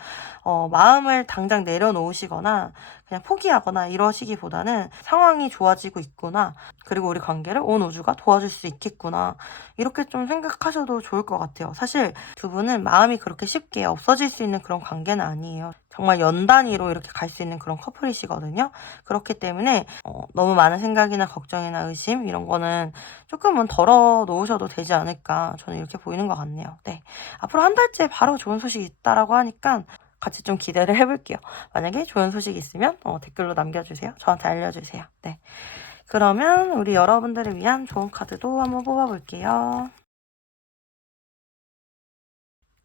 마음을 당장 내려놓으시거나 그냥 포기하거나 이러시기보다는 상황이 좋아지고 있구나. 그리고 우리 관계를 온 우주가 도와줄 수 있겠구나. 이렇게 좀 생각하셔도 좋을 것 같아요. 사실 두 분은 마음이 그렇게 쉽게 없어질 수 있는 그런 관계는 아니에요. 정말 연 단위로 이렇게 갈 수 있는 그런 커플이시거든요. 그렇기 때문에 너무 많은 생각이나 걱정이나 의심 이런 거는 조금은 덜어 놓으셔도 되지 않을까 저는 이렇게 보이는 것 같네요. 네. 앞으로 한 달째 바로 좋은 소식이 있다라고 하니까 같이 좀 기대를 해볼게요. 만약에 좋은 소식이 있으면 댓글로 남겨주세요. 저한테 알려주세요. 네. 그러면 우리 여러분들을 위한 좋은 카드도 한번 뽑아볼게요.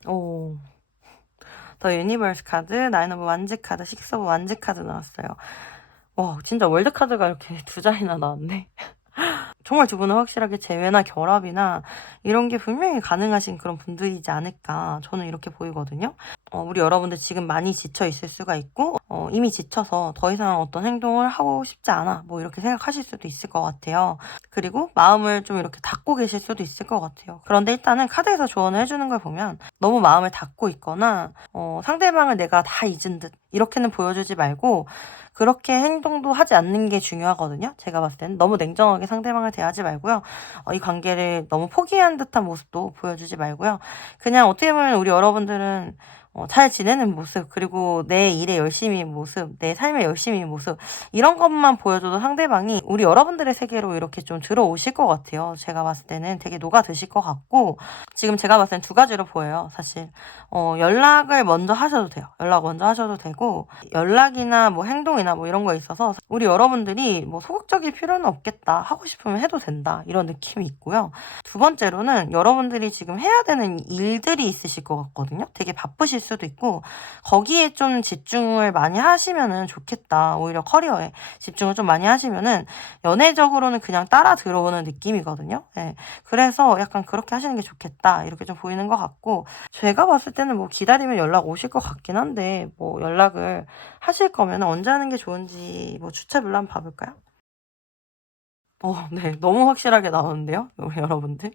오. 더 유니버스 카드, 나인 오브 완즈 카드, 식스 오브 완즈 카드 나왔어요. 와, 진짜 월드 카드가 이렇게 두 장이나 나왔네. 정말 두 분은 확실하게 재회나 결합이나 이런 게 분명히 가능하신 그런 분들이지 않을까 저는 이렇게 보이거든요. 우리 여러분들 지금 많이 지쳐 있을 수가 있고 이미 지쳐서 더 이상 어떤 행동을 하고 싶지 않아 뭐 이렇게 생각하실 수도 있을 것 같아요. 그리고 마음을 좀 이렇게 닫고 계실 수도 있을 것 같아요. 그런데 일단은 카드에서 조언을 해주는 걸 보면 너무 마음을 닫고 있거나 상대방을 내가 다 잊은 듯 이렇게는 보여주지 말고 그렇게 행동도 하지 않는 게 중요하거든요. 제가 봤을 때는 너무 냉정하게 상대방을 대하지 말고요. 이 관계를 너무 포기한 듯한 모습도 보여주지 말고요. 그냥 어떻게 보면 우리 여러분들은 잘 지내는 모습, 그리고 내 일에 열심인 모습, 내 삶에 열심인 모습, 이런 것만 보여줘도 상대방이 우리 여러분들의 세계로 이렇게 좀 들어오실 것 같아요. 제가 봤을 때는 되게 녹아드실 것 같고, 지금 제가 봤을 땐 두 가지로 보여요, 사실. 연락을 먼저 하셔도 돼요. 연락 먼저 하셔도 되고, 연락이나 뭐 행동이나 뭐 이런 거에 있어서 우리 여러분들이 뭐 소극적일 필요는 없겠다. 하고 싶으면 해도 된다. 이런 느낌이 있고요. 두 번째로는 여러분들이 지금 해야 되는 일들이 있으실 것 같거든요. 되게 바쁘실 수도 있고 거기에 좀 집중을 많이 하시면은 좋겠다. 오히려 커리어에 집중을 좀 많이 하시면은 연애적으로는 그냥 따라 들어오는 느낌이거든요. 네. 그래서 약간 그렇게 하시는 게 좋겠다. 이렇게 좀 보이는 것 같고 제가 봤을 때는 뭐 기다리면 연락 오실 것 같긴 한데 뭐 연락을 하실 거면 언제 하는 게 좋은지 뭐 주차별로 한번 봐볼까요? 네. 너무 확실하게 나오는데요, 우리 여러분들.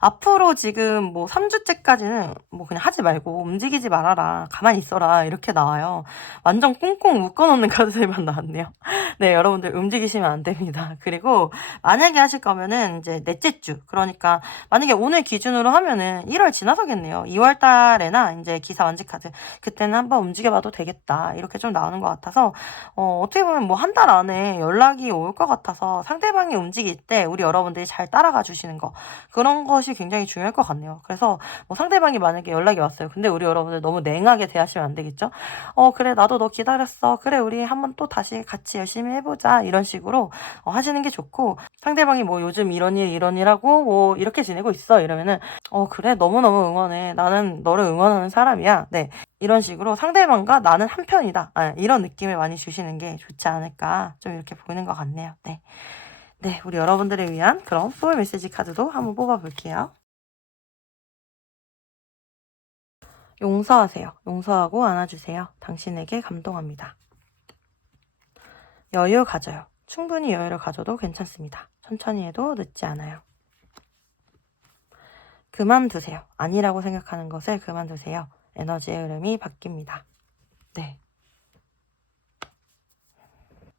앞으로 지금 뭐 3주째까지는 뭐 그냥 하지 말고 움직이지 말아라. 가만히 있어라. 이렇게 나와요. 완전 꽁꽁 묶어 놓는 카드들만 나왔네요. 네, 여러분들 움직이시면 안 됩니다. 그리고 만약에 하실 거면은 이제 넷째 주. 그러니까 만약에 오늘 기준으로 하면은 1월 지나서겠네요. 2월 달에나 이제 기사 완직 카드. 그때는 한번 움직여 봐도 되겠다. 이렇게 좀 나오는 것 같아서 어떻게 보면 뭐 한 달 안에 연락이 올 것 같아서 상대방이 움직일 때 우리 여러분들이 잘 따라가 주시는 거 그런 것이 굉장히 중요할 것 같네요. 그래서 뭐 상대방이 만약에 연락이 왔어요. 근데 우리 여러분들 너무 냉하게 대하시면 안 되겠죠? 그래 나도 너 기다렸어. 그래 우리 한번 또 다시 같이 열심히 해보자. 이런 식으로 하시는 게 좋고 상대방이 뭐 요즘 이런 일 하고 뭐 이렇게 지내고 있어 이러면은 그래 너무너무 응원해. 나는 너를 응원하는 사람이야. 네. 이런 식으로 상대방과 나는 한편이다. 이런 느낌을 많이 주시는 게 좋지 않을까 좀 이렇게 보이는 것 같네요. 네. 네, 우리 여러분들을 위한 그런 소울 메시지 카드도 한번 뽑아볼게요. 용서하세요. 용서하고 안아주세요. 당신에게 감동합니다. 여유 가져요. 충분히 여유를 가져도 괜찮습니다. 천천히 해도 늦지 않아요. 그만두세요. 아니라고 생각하는 것을 그만두세요. 에너지의 흐름이 바뀝니다. 네.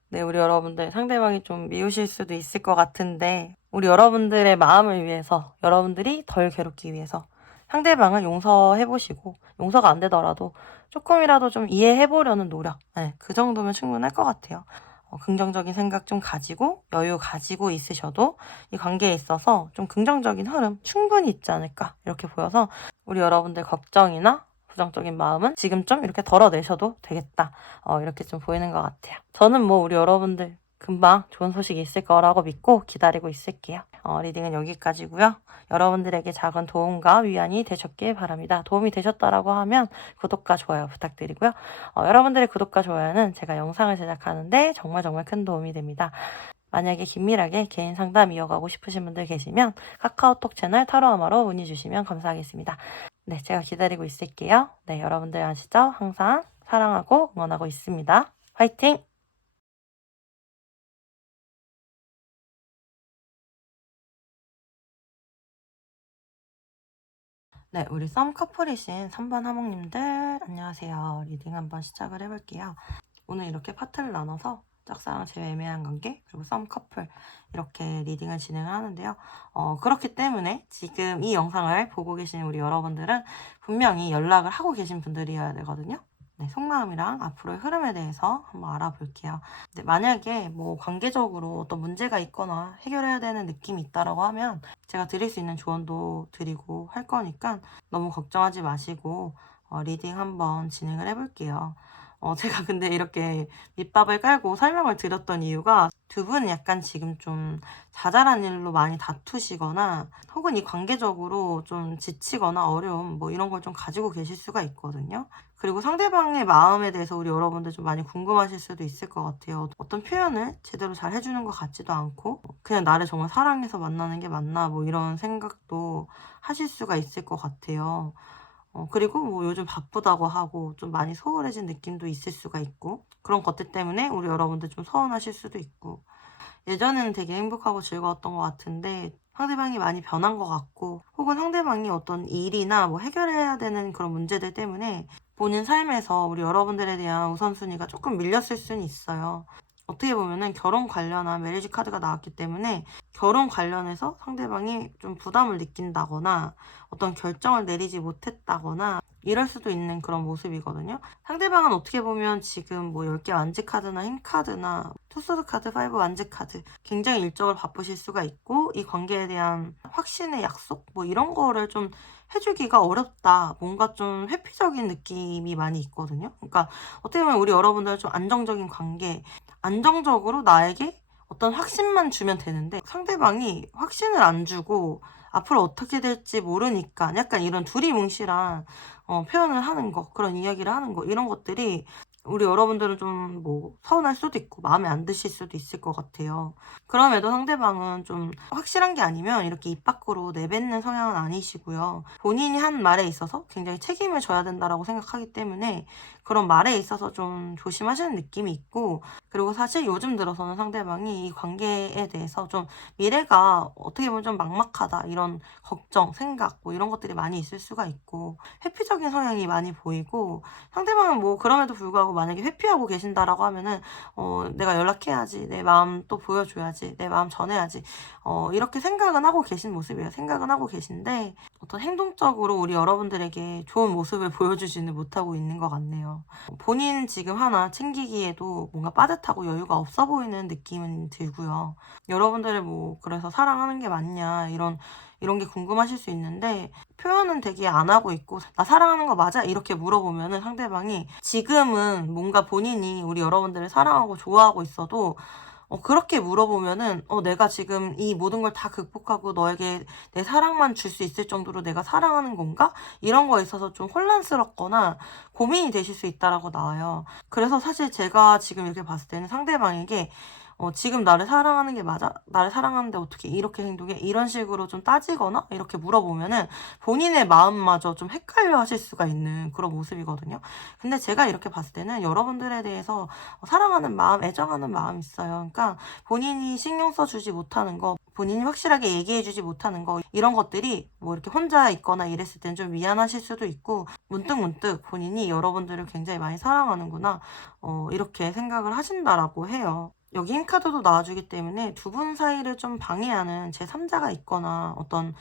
네, 우리 여러분들 상대방이 좀 미우실 수도 있을 것 같은데 우리 여러분들의 마음을 위해서 여러분들이 덜 괴롭기 위해서 상대방을 용서해보시고 용서가 안 되더라도 조금이라도 좀 이해해보려는 노력 그 정도면 충분할 것 같아요. 긍정적인 생각 좀 가지고 여유 가지고 있으셔도 이 관계에 있어서 좀 긍정적인 흐름 충분히 있지 않을까 이렇게 보여서 우리 여러분들 걱정이나 부정적인 마음은 지금 좀 이렇게 덜어내셔도 되겠다. 이렇게 좀 보이는 것 같아요. 저는 뭐 우리 여러분들 금방 좋은 소식이 있을 거라고 믿고 기다리고 있을게요. 리딩은 여기까지고요. 여러분들에게 작은 도움과 위안이 되셨길 바랍니다. 도움이 되셨다라고 하면 구독과 좋아요 부탁드리고요. 여러분들의 구독과 좋아요는 제가 영상을 제작하는데 정말 정말 큰 도움이 됩니다. 만약에 긴밀하게 개인 상담 이어가고 싶으신 분들 계시면 카카오톡 채널 타로아마로 문의 주시면 감사하겠습니다. 네, 제가 기다리고 있을게요. 네, 여러분들 아시죠? 항상 사랑하고 응원하고 있습니다. 화이팅! 네, 우리 썸 커플이신 3번 하몽님들 안녕하세요. 리딩 한번 시작을 해볼게요. 오늘 이렇게 파트를 나눠서 짝사랑 제외 애매한 관계 그리고 썸 커플 이렇게 리딩을 진행을 하는데요. 그렇기 때문에 지금 이 영상을 보고 계신 우리 여러분들은 분명히 연락을 하고 계신 분들이어야 되거든요. 네, 속마음이랑 앞으로의 흐름에 대해서 한번 알아볼게요. 네, 만약에 뭐 관계적으로 어떤 문제가 있거나 해결해야 되는 느낌이 있다라고 하면 제가 드릴 수 있는 조언도 드리고 할 거니까 너무 걱정하지 마시고 리딩 한번 진행을 해볼게요. 제가 근데 이렇게 밑밥을 깔고 설명을 드렸던 이유가 두 분은 약간 지금 좀 자잘한 일로 많이 다투시거나 혹은 이 관계적으로 좀 지치거나 어려움 뭐 이런 걸 좀 가지고 계실 수가 있거든요. 그리고 상대방의 마음에 대해서 우리 여러분들 좀 많이 궁금하실 수도 있을 것 같아요. 어떤 표현을 제대로 잘 해주는 것 같지도 않고 그냥 나를 정말 사랑해서 만나는 게 맞나 뭐 이런 생각도 하실 수가 있을 것 같아요. 그리고 뭐 요즘 바쁘다고 하고 좀 많이 소홀해진 느낌도 있을 수가 있고 그런 것들 때문에 우리 여러분들 좀 서운하실 수도 있고 예전에는 되게 행복하고 즐거웠던 것 같은데 상대방이 많이 변한 것 같고 혹은 상대방이 어떤 일이나 뭐 해결해야 되는 그런 문제들 때문에 본인 삶에서 우리 여러분들에 대한 우선순위가 조금 밀렸을 수는 있어요. 어떻게 보면은 결혼 관련한 메리지 카드가 나왔기 때문에 결혼 관련해서 상대방이 좀 부담을 느낀다거나 어떤 결정을 내리지 못했다거나 이럴 수도 있는 그런 모습이거든요. 상대방은 어떻게 보면 지금 뭐 10개 완지 카드나 흰 카드나 투소드 카드, 5 완지 카드 굉장히 일적으로 바쁘실 수가 있고 이 관계에 대한 확신의 약속 뭐 이런 거를 좀 해주기가 어렵다. 뭔가 좀 회피적인 느낌이 많이 있거든요. 그러니까 어떻게 보면 우리 여러분들 좀 안정적인 관계, 안정적으로 나에게 어떤 확신만 주면 되는데 상대방이 확신을 안 주고 앞으로 어떻게 될지 모르니까 약간 이런 두리뭉실한 표현을 하는 거, 그런 이야기를 하는 거 이런 것들이 우리 여러분들은 좀 뭐 서운할 수도 있고 마음에 안 드실 수도 있을 것 같아요. 그럼에도 상대방은 좀 확실한 게 아니면 이렇게 입 밖으로 내뱉는 성향은 아니시고요. 본인이 한 말에 있어서 굉장히 책임을 져야 된다라고 생각하기 때문에 그런 말에 있어서 좀 조심하시는 느낌이 있고 그리고 사실 요즘 들어서는 상대방이 이 관계에 대해서 좀 미래가 어떻게 보면 좀 막막하다 이런 걱정, 생각 뭐 이런 것들이 많이 있을 수가 있고 회피적인 성향이 많이 보이고 상대방은 뭐 그럼에도 불구하고 만약에 회피하고 계신다라고 하면은 내가 연락해야지, 내 마음 또 보여줘야지, 내 마음 전해야지 이렇게 생각은 하고 계신 모습이에요. 생각은 하고 계신데 어떤 행동적으로 우리 여러분들에게 좋은 모습을 보여주지는 못하고 있는 것 같네요. 본인 지금 하나 챙기기에도 뭔가 빠듯하고 여유가 없어 보이는 느낌은 들고요. 여러분들을 뭐 그래서 사랑하는 게 맞냐 이런 게 궁금하실 수 있는데 표현은 되게 안 하고 있고 나 사랑하는 거 맞아? 이렇게 물어보면은 상대방이 지금은 뭔가 본인이 우리 여러분들을 사랑하고 좋아하고 있어도 그렇게 물어보면은 내가 지금 이 모든 걸 다 극복하고 너에게 내 사랑만 줄 수 있을 정도로 내가 사랑하는 건가? 이런 거에 있어서 좀 혼란스럽거나 고민이 되실 수 있다라고 나와요. 그래서 사실 제가 지금 이렇게 봤을 때는 상대방에게 지금 나를 사랑하는 게 맞아? 나를 사랑하는데 어떻게 이렇게 행동해? 이런 식으로 좀 따지거나 이렇게 물어보면은 본인의 마음마저 좀 헷갈려 하실 수가 있는 그런 모습이거든요. 근데 제가 이렇게 봤을 때는 여러분들에 대해서 사랑하는 마음, 애정하는 마음이 있어요. 그러니까 본인이 신경 써주지 못하는 거, 본인이 확실하게 얘기해주지 못하는 거, 이런 것들이 뭐 이렇게 혼자 있거나 이랬을 땐 좀 미안하실 수도 있고, 문득문득 본인이 여러분들을 굉장히 많이 사랑하는구나, 이렇게 생각을 하신다라고 해요. 여기 흰카드도 나와주기 때문에 두 분 사이를 좀 방해하는 제3자가 있거나 어떤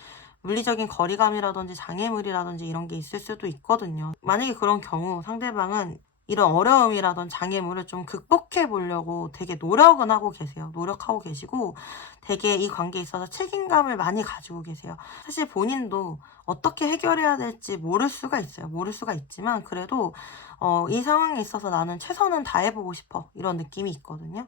물리적인 거리감이라든지 장애물이라든지 이런 게 있을 수도 있거든요. 만약에 그런 경우 상대방은 이런 어려움이라던 장애물을 좀 극복해 보려고 되게 노력은 하고 계세요. 노력하고 계시고 되게 이 관계에 있어서 책임감을 많이 가지고 계세요. 사실 본인도 어떻게 해결해야 될지 모를 수가 있어요. 모를 수가 있지만 그래도 이 상황에 있어서 나는 최선은 다해보고 싶어. 이런 느낌이 있거든요.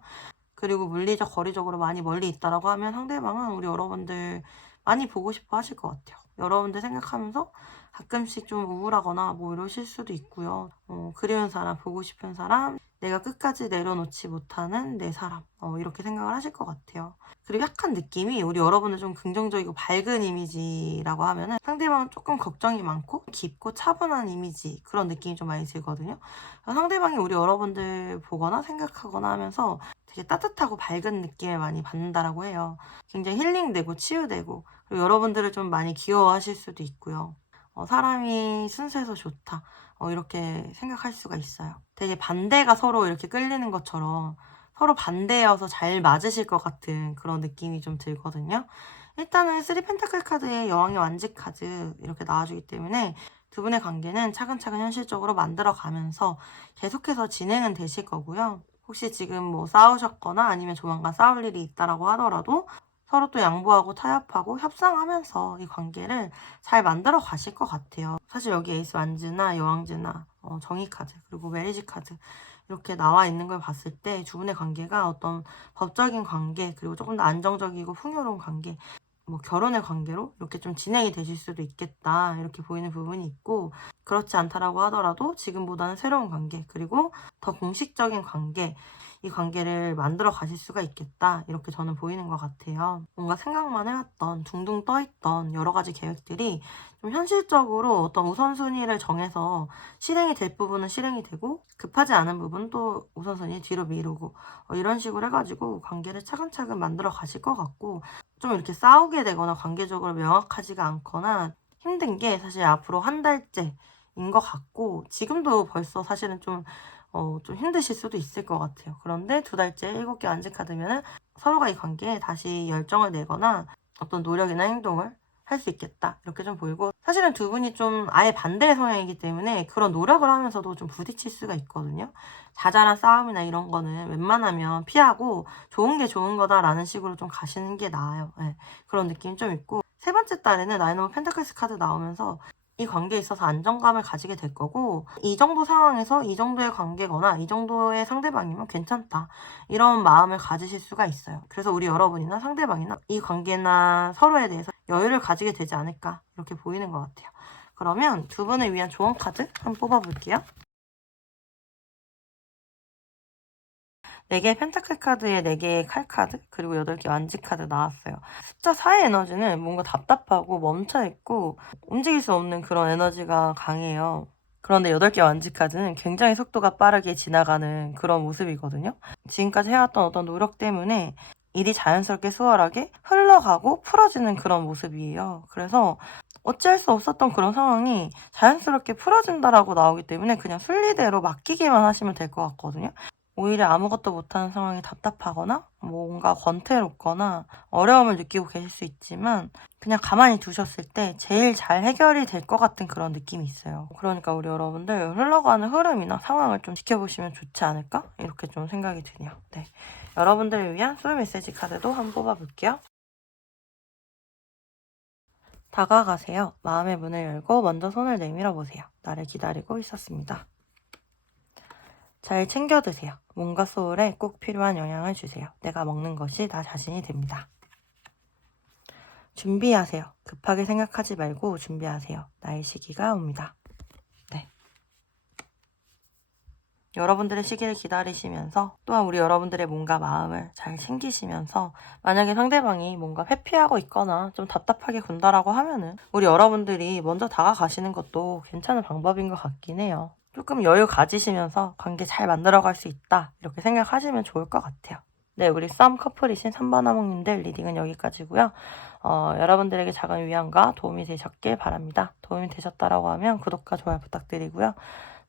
그리고 물리적, 거리적으로 많이 멀리 있다라고 하면 상대방은 우리 여러분들 많이 보고 싶어 하실 것 같아요. 여러분들 생각하면서 가끔씩 좀 우울하거나 뭐 이러실 수도 있고요. 그리운 사람, 보고 싶은 사람, 내가 끝까지 내려놓지 못하는 내 사람. 이렇게 생각을 하실 것 같아요. 그리고 약간 느낌이 우리 여러분들 좀 긍정적이고 밝은 이미지라고 하면은 상대방은 조금 걱정이 많고 깊고 차분한 이미지 그런 느낌이 좀 많이 들거든요. 상대방이 우리 여러분들 보거나 생각하거나 하면서 되게 따뜻하고 밝은 느낌을 많이 받는다라고 해요. 굉장히 힐링되고 치유되고 그리고 여러분들을 좀 많이 귀여워하실 수도 있고요. 사람이 순수해서 좋다. 이렇게 생각할 수가 있어요. 되게 반대가 서로 이렇게 끌리는 것처럼 서로 반대여서 잘 맞으실 것 같은 그런 느낌이 좀 들거든요. 일단은 3 펜타클 카드에 여왕의 완지 카드 이렇게 나와주기 때문에 두 분의 관계는 차근차근 현실적으로 만들어가면서 계속해서 진행은 되실 거고요. 혹시 지금 뭐 싸우셨거나 아니면 조만간 싸울 일이 있다라고 하더라도 서로 또 양보하고 타협하고 협상하면서 이 관계를 잘 만들어 가실 것 같아요. 사실 여기 에이스 완즈나 여왕즈나 정의 카드, 그리고 메리지 카드 이렇게 나와 있는 걸 봤을 때 두 분의 관계가 어떤 법적인 관계, 그리고 조금 더 안정적이고 풍요로운 관계, 뭐 결혼의 관계로 이렇게 좀 진행이 되실 수도 있겠다, 이렇게 보이는 부분이 있고, 그렇지 않다라고 하더라도 지금보다는 새로운 관계, 그리고 더 공식적인 관계, 이 관계를 만들어 가실 수가 있겠다, 이렇게 저는 보이는 것 같아요. 뭔가 생각만 해왔던 둥둥 떠있던 여러 가지 계획들이 좀 현실적으로 어떤 우선순위를 정해서 실행이 될 부분은 실행이 되고, 급하지 않은 부분은 또 우선순위 뒤로 미루고, 이런 식으로 해가지고 관계를 차근차근 만들어 가실 것 같고, 좀 이렇게 싸우게 되거나 관계적으로 명확하지가 않거나 힘든 게 사실 앞으로 한 달째인 것 같고, 지금도 벌써 사실은 좀 힘드실 수도 있을 것 같아요. 그런데 두 달째 7개 완지 카드면은 서로가 이 관계에 다시 열정을 내거나 어떤 노력이나 행동을 할 수 있겠다, 이렇게 좀 보이고, 사실은 두 분이 좀 아예 반대의 성향이기 때문에 그런 노력을 하면서도 좀 부딪힐 수가 있거든요. 자잘한 싸움이나 이런 거는 웬만하면 피하고 좋은 게 좋은 거다라는 식으로 좀 가시는 게 나아요. 네, 그런 느낌이 좀 있고, 세 번째 달에는 나인 오브 펜타클스 카드 나오면서 이 관계에 있어서 안정감을 가지게 될 거고, 이 정도 상황에서 이 정도의 관계거나 이 정도의 상대방이면 괜찮다, 이런 마음을 가지실 수가 있어요. 그래서 우리 여러분이나 상대방이나 이 관계나 서로에 대해서 여유를 가지게 되지 않을까, 이렇게 보이는 것 같아요. 그러면 두 분을 위한 조언 카드 한번 뽑아볼게요. 4개의 펜타클 카드에 4개의 칼 카드, 그리고 8개 완지 카드 나왔어요. 숫자 4의 에너지는 뭔가 답답하고 멈춰있고 움직일 수 없는 그런 에너지가 강해요. 그런데 8개 완지 카드는 굉장히 속도가 빠르게 지나가는 그런 모습이거든요. 지금까지 해왔던 어떤 노력 때문에 일이 자연스럽게 수월하게 흘러가고 풀어지는 그런 모습이에요. 그래서 어찌할 수 없었던 그런 상황이 자연스럽게 풀어진다라고 나오기 때문에 그냥 순리대로 맡기기만 하시면 될 것 같거든요. 오히려 아무것도 못하는 상황이 답답하거나 뭔가 권태롭거나 어려움을 느끼고 계실 수 있지만, 그냥 가만히 두셨을 때 제일 잘 해결이 될 것 같은 그런 느낌이 있어요. 그러니까 우리 여러분들 흘러가는 흐름이나 상황을 좀 지켜보시면 좋지 않을까, 이렇게 좀 생각이 드네요. 네, 여러분들을 위한 소울 메시지 카드도 한번 뽑아볼게요. 다가가세요. 마음의 문을 열고 먼저 손을 내밀어 보세요. 나를 기다리고 있었습니다. 잘 챙겨 드세요. 몸과 소울에 꼭 필요한 영양을 주세요. 내가 먹는 것이 나 자신이 됩니다. 준비하세요. 급하게 생각하지 말고 준비하세요. 나의 시기가 옵니다. 네. 여러분들의 시기를 기다리시면서, 또한 우리 여러분들의 몸과 마음을 잘 챙기시면서, 만약에 상대방이 뭔가 회피하고 있거나 좀 답답하게 군다라고 하면은 우리 여러분들이 먼저 다가가시는 것도 괜찮은 방법인 것 같긴 해요. 조금 여유 가지시면서 관계 잘 만들어갈 수 있다, 이렇게 생각하시면 좋을 것 같아요. 네, 우리 썸 커플이신 3번 하모님들 리딩은 여기까지고요. 여러분들에게 작은 위안과 도움이 되셨길 바랍니다. 도움이 되셨다라고 하면 구독과 좋아요 부탁드리고요.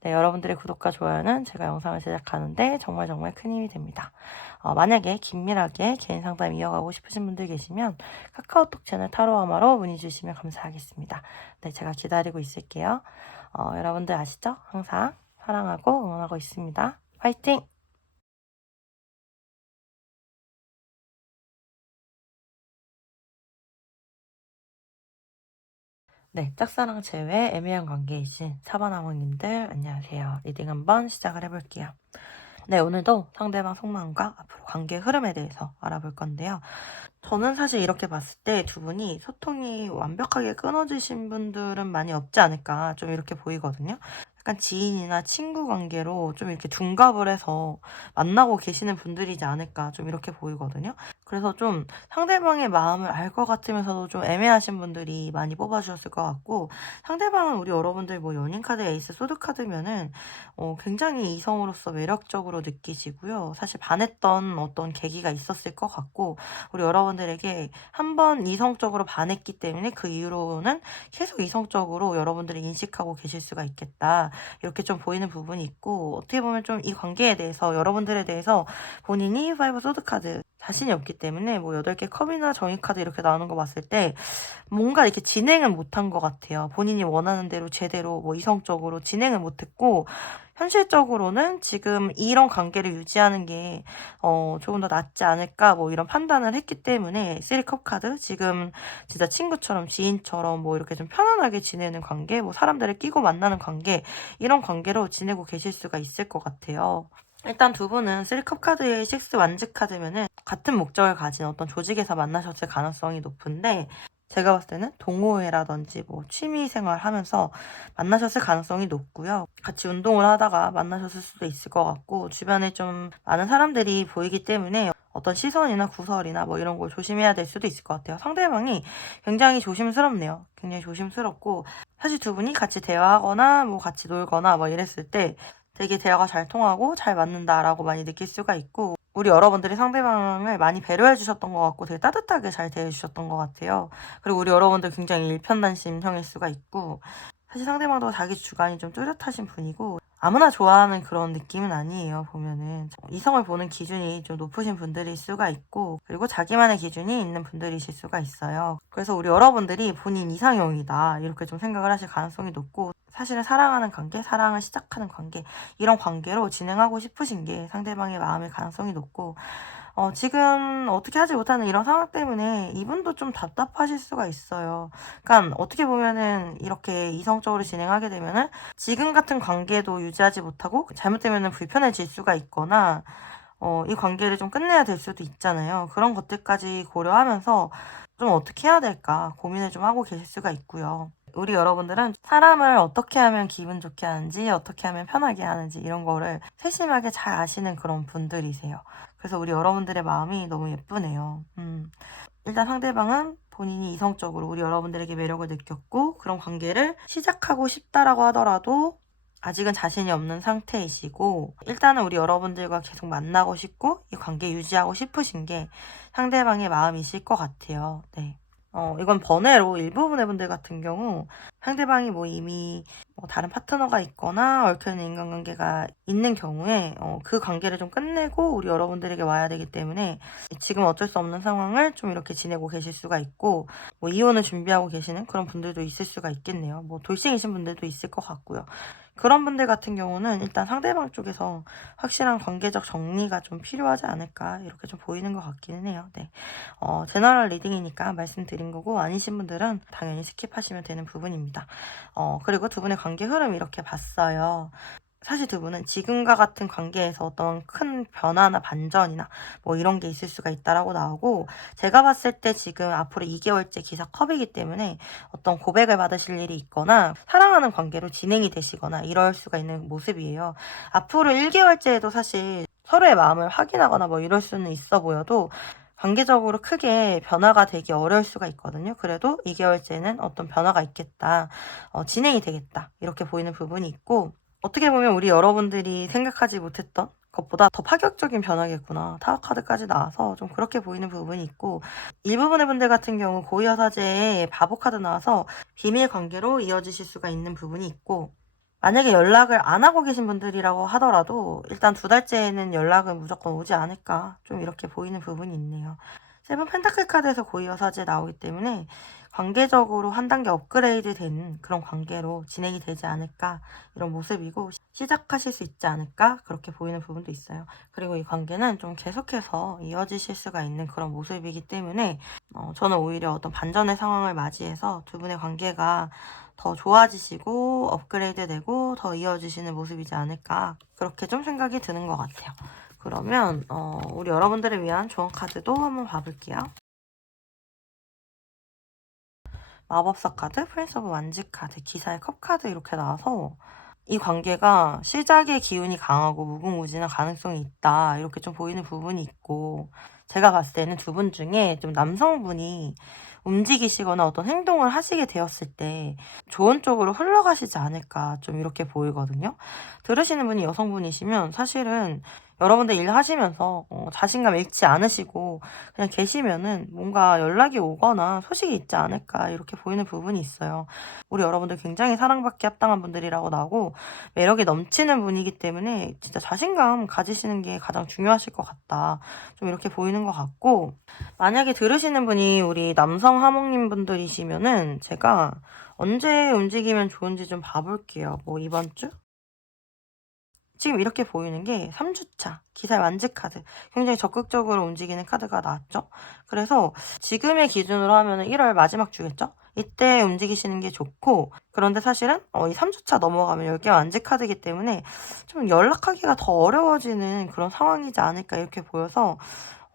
네, 여러분들의 구독과 좋아요는 제가 영상을 제작하는데 정말 큰 힘이 됩니다. 만약에 긴밀하게 개인 상담 이어가고 싶으신 분들 계시면 카카오톡 채널 타로아마로 문의 주시면 감사하겠습니다. 네, 제가 기다리고 있을게요. 여러분들 아시죠? 항상 사랑하고 응원하고 있습니다. 화이팅! 네, 짝사랑 제외 애매한 관계이신 사바나모님들 안녕하세요. 리딩 한번 시작을 해볼게요. 네, 오늘도 상대방 속마음과 앞으로 관계 흐름에 대해서 알아볼 건데요. 저는 사실 이렇게 봤을 때 두 분이 소통이 완벽하게 끊어지신 분들은 많이 없지 않을까, 좀 이렇게 보이거든요. 약간 지인이나 친구 관계로 좀 이렇게 둔갑을 해서 만나고 계시는 분들이지 않을까, 좀 이렇게 보이거든요. 그래서 좀 상대방의 마음을 알 것 같으면서도 좀 애매하신 분들이 많이 뽑아주셨을 것 같고, 상대방은 우리 여러분들 뭐 연인 카드, 에이스, 소드 카드면은 굉장히 이성으로서 매력적으로 느끼시고요. 사실 반했던 어떤 계기가 있었을 것 같고, 우리 여러분들에게 한번 이성적으로 반했기 때문에 그 이후로는 계속 이성적으로 여러분들이 인식하고 계실 수가 있겠다, 이렇게 좀 보이는 부분이 있고, 어떻게 보면 좀 이 관계에 대해서, 여러분들에 대해서 본인이 5 소드 카드 자신이 없기 때문에 뭐 8개 컵이나 정의카드 이렇게 나오는 거 봤을 때 뭔가 이렇게 진행을 못한 것 같아요. 본인이 원하는 대로 제대로 뭐 이성적으로 진행을 못했고, 현실적으로는 지금 이런 관계를 유지하는 게 조금 더 낫지 않을까 뭐 이런 판단을 했기 때문에 3컵 카드, 지금 진짜 친구처럼 지인처럼 뭐 이렇게 좀 편안하게 지내는 관계, 뭐 사람들을 끼고 만나는 관계, 이런 관계로 지내고 계실 수가 있을 것 같아요. 일단 두 분은 3컵 카드의 6 완즈 카드면은 같은 목적을 가진 어떤 조직에서 만나셨을 가능성이 높은데, 제가 봤을 때는 동호회라든지 뭐 취미생활 하면서 만나셨을 가능성이 높고요. 같이 운동을 하다가 만나셨을 수도 있을 것 같고, 주변에 좀 많은 사람들이 보이기 때문에 어떤 시선이나 구설이나 뭐 이런 걸 조심해야 될 수도 있을 것 같아요. 상대방이 굉장히 조심스럽네요. 굉장히 조심스럽고, 사실 두 분이 같이 대화하거나 뭐 같이 놀거나 뭐 이랬을 때 되게 대화가 잘 통하고 잘 맞는다라고 많이 느낄 수가 있고, 우리 여러분들이 상대방을 많이 배려해 주셨던 것 같고 되게 따뜻하게 잘 대해 주셨던 것 같아요. 그리고 우리 여러분들 굉장히 일편단심형일 수가 있고, 사실 상대방도 자기 주관이 좀 뚜렷하신 분이고 아무나 좋아하는 그런 느낌은 아니에요. 보면은 이성을 보는 기준이 좀 높으신 분들일 수가 있고, 그리고 자기만의 기준이 있는 분들이실 수가 있어요. 그래서 우리 여러분들이 본인 이상형이다 이렇게 좀 생각을 하실 가능성이 높고, 사실은 사랑하는 관계, 사랑을 시작하는 관계, 이런 관계로 진행하고 싶으신 게 상대방의 마음일 가능성이 높고, 지금 어떻게 하지 못하는 이런 상황 때문에 이분도 좀 답답하실 수가 있어요. 그러니까 어떻게 보면은 이렇게 이성적으로 진행하게 되면은 지금 같은 관계도 유지하지 못하고 잘못되면은 불편해질 수가 있거나, 이 관계를 좀 끝내야 될 수도 있잖아요. 그런 것들까지 고려하면서 좀 어떻게 해야 될까 고민을 좀 하고 계실 수가 있고요. 우리 여러분들은 사람을 어떻게 하면 기분 좋게 하는지, 어떻게 하면 편하게 하는지 이런 거를 세심하게 잘 아시는 그런 분들이세요. 그래서 우리 여러분들의 마음이 너무 예쁘네요. 일단 상대방은 본인이 이성적으로 우리 여러분들에게 매력을 느꼈고 그런 관계를 시작하고 싶다라고 하더라도 아직은 자신이 없는 상태이시고, 일단은 우리 여러분들과 계속 만나고 싶고 이 관계 유지하고 싶으신 게 상대방의 마음이실 것 같아요. 네. 이건 번외로 일부분의 분들 같은 경우 상대방이 뭐 이미 뭐 다른 파트너가 있거나 얽혀있는 인간관계가 있는 경우에 그 관계를 좀 끝내고 우리 여러분들에게 와야 되기 때문에 지금 어쩔 수 없는 상황을 좀 이렇게 지내고 계실 수가 있고, 뭐 이혼을 준비하고 계시는 그런 분들도 있을 수가 있겠네요. 뭐 돌싱이신 분들도 있을 것 같고요. 그런 분들 같은 경우는 일단 상대방 쪽에서 확실한 관계적 정리가 좀 필요하지 않을까 이렇게 좀 보이는 것 같기는 해요. 네. 제너럴 리딩이니까 말씀드린 거고, 아니신 분들은 당연히 스킵하시면 되는 부분입니다. 그리고 두 분의 관계 흐름 이렇게 봤어요. 사실 두 분은 지금과 같은 관계에서 어떤 큰 변화나 반전이나 뭐 이런 게 있을 수가 있다라고 나오고, 제가 봤을 때 지금 앞으로 2개월째 기사 컵이기 때문에 어떤 고백을 받으실 일이 있거나 사랑하는 관계로 진행이 되시거나 이럴 수가 있는 모습이에요. 앞으로 1개월째에도 사실 서로의 마음을 확인하거나 뭐 이럴 수는 있어 보여도 관계적으로 크게 변화가 되기 어려울 수가 있거든요. 그래도 2개월째는 어떤 변화가 있겠다, 진행이 되겠다 이렇게 보이는 부분이 있고, 어떻게 보면 우리 여러분들이 생각하지 못했던 것보다 더 파격적인 변화겠구나, 타워 카드까지 나와서 좀 그렇게 보이는 부분이 있고, 일부분의 분들 같은 경우 고이어 사제에 바보 카드 나와서 비밀 관계로 이어지실 수가 있는 부분이 있고, 만약에 연락을 안 하고 계신 분들이라고 하더라도 일단 2달째에는 연락은 무조건 오지 않을까 좀 이렇게 보이는 부분이 있네요. 세븐 펜타클 카드에서 고이어 사제 나오기 때문에 관계적으로 한 단계 업그레이드 된 그런 관계로 진행이 되지 않을까 이런 모습이고, 시작하실 수 있지 않을까 그렇게 보이는 부분도 있어요. 그리고 이 관계는 좀 계속해서 이어지실 수가 있는 그런 모습이기 때문에 저는 오히려 어떤 반전의 상황을 맞이해서 두 분의 관계가 더 좋아지시고 업그레이드 되고 더 이어지시는 모습이지 않을까 그렇게 좀 생각이 드는 것 같아요. 그러면 우리 여러분들을 위한 조언 카드도 한번 봐볼게요. 마법사 카드, 프린스 오브 완즈 카드, 기사의 컵 카드 이렇게 나와서 이 관계가 시작의 기운이 강하고 무궁무진한 가능성이 있다 이렇게 좀 보이는 부분이 있고, 제가 봤을 때는 두 분 중에 좀 남성분이 움직이시거나 어떤 행동을 하시게 되었을 때 좋은 쪽으로 흘러가시지 않을까 좀 이렇게 보이거든요. 들으시는 분이 여성분이시면 사실은 여러분들 일하시면서 자신감 잃지 않으시고 그냥 계시면은 뭔가 연락이 오거나 소식이 있지 않을까 이렇게 보이는 부분이 있어요. 우리 여러분들 굉장히 사랑받기 합당한 분들이라고 나오고 매력이 넘치는 분이기 때문에 진짜 자신감 가지시는 게 가장 중요하실 것 같다. 좀 이렇게 보이는 것 같고, 만약에 들으시는 분이 우리 남성 하목님 분들이시면은 제가 언제 움직이면 좋은지 좀 봐볼게요. 뭐 이번 주? 지금 이렇게 보이는 게 3주차 기사의 완직 카드, 굉장히 적극적으로 움직이는 카드가 나왔죠. 그래서 지금의 기준으로 하면 1월 마지막 주겠죠. 이때 움직이시는 게 좋고, 그런데 사실은 이 3주차 넘어가면 10개 완직 카드이기 때문에 좀 연락하기가 더 어려워지는 그런 상황이지 않을까 이렇게 보여서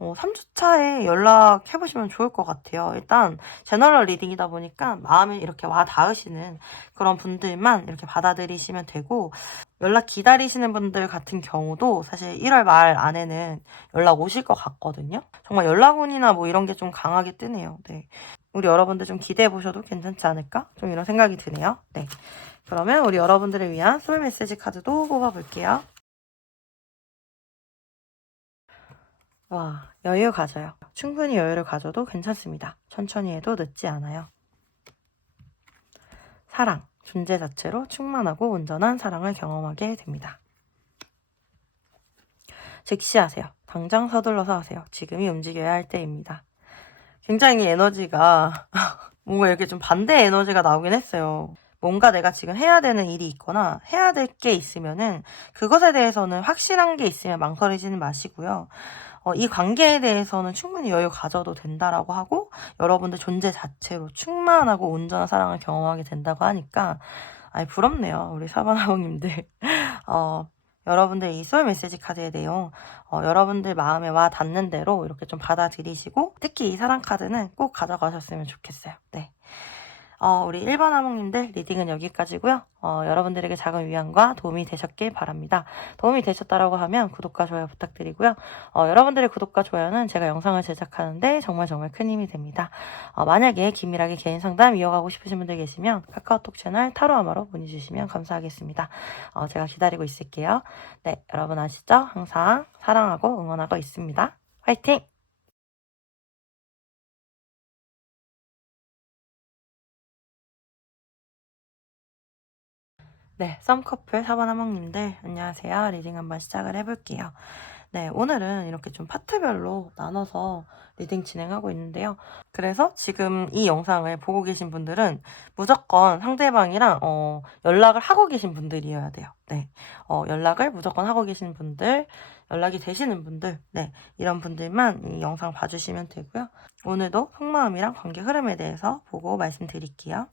3주차에 연락해보시면 좋을 것 같아요. 일단 제너럴 리딩이다 보니까 마음에 이렇게 와 닿으시는 그런 분들만 이렇게 받아들이시면 되고, 연락 기다리시는 분들 같은 경우도 사실 1월 말 안에는 연락 오실 것 같거든요. 정말 연락운이나 뭐 이런 게 좀 강하게 뜨네요. 네. 우리 여러분들 좀 기대해 보셔도 괜찮지 않을까? 좀 이런 생각이 드네요. 네. 그러면 우리 여러분들을 위한 소울 메시지 카드도 뽑아볼게요. 와, 여유 가져요. 충분히 여유를 가져도 괜찮습니다. 천천히 해도 늦지 않아요. 사랑, 존재 자체로 충만하고 온전한 사랑을 경험하게 됩니다. 즉시 하세요. 당장 서둘러서 하세요. 지금이 움직여야 할 때입니다. 굉장히 에너지가 뭔가 이렇게 좀 반대 에너지가 나오긴 했어요. 뭔가 내가 지금 해야 되는 일이 있거나 해야 될 게 있으면은 그것에 대해서는 확실한 게 있으면 망설이지는 마시고요. 이 관계에 대해서는 충분히 여유 가져도 된다라고 하고, 여러분들 존재 자체로 충만하고 온전한 사랑을 경험하게 된다고 하니까 부럽네요. 우리 사반하공님들. 여러분들 이 소울 메시지 카드의 내용 여러분들 마음에 와 닿는 대로 이렇게 좀 받아들이시고, 특히 이 사랑 카드는 꼭 가져가셨으면 좋겠어요. 네. 우리 1번 하목님들 리딩은 여기까지고요. 여러분들에게 작은 위안과 도움이 되셨길 바랍니다. 도움이 되셨다라고 하면 구독과 좋아요 부탁드리고요. 여러분들의 구독과 좋아요는 제가 영상을 제작하는데 정말 큰 힘이 됩니다. 만약에 긴밀하게 개인 상담 이어가고 싶으신 분들 계시면 카카오톡 채널 타로아마로 문의 주시면 감사하겠습니다. 제가 기다리고 있을게요. 네, 여러분 아시죠? 항상 사랑하고 응원하고 있습니다. 화이팅! 네, 썸커플 4번 하목님들 안녕하세요. 리딩 한번 시작을 해볼게요. 네, 오늘은 이렇게 좀 파트별로 나눠서 리딩 진행하고 있는데요. 그래서 지금 이 영상을 보고 계신 분들은 무조건 상대방이랑 연락을 하고 계신 분들이어야 돼요. 네, 연락을 무조건 하고 계신 분들, 연락이 되시는 분들, 네, 이런 분들만 이 영상 봐주시면 되고요. 오늘도 속마음이랑 관계 흐름에 대해서 보고 말씀드릴게요.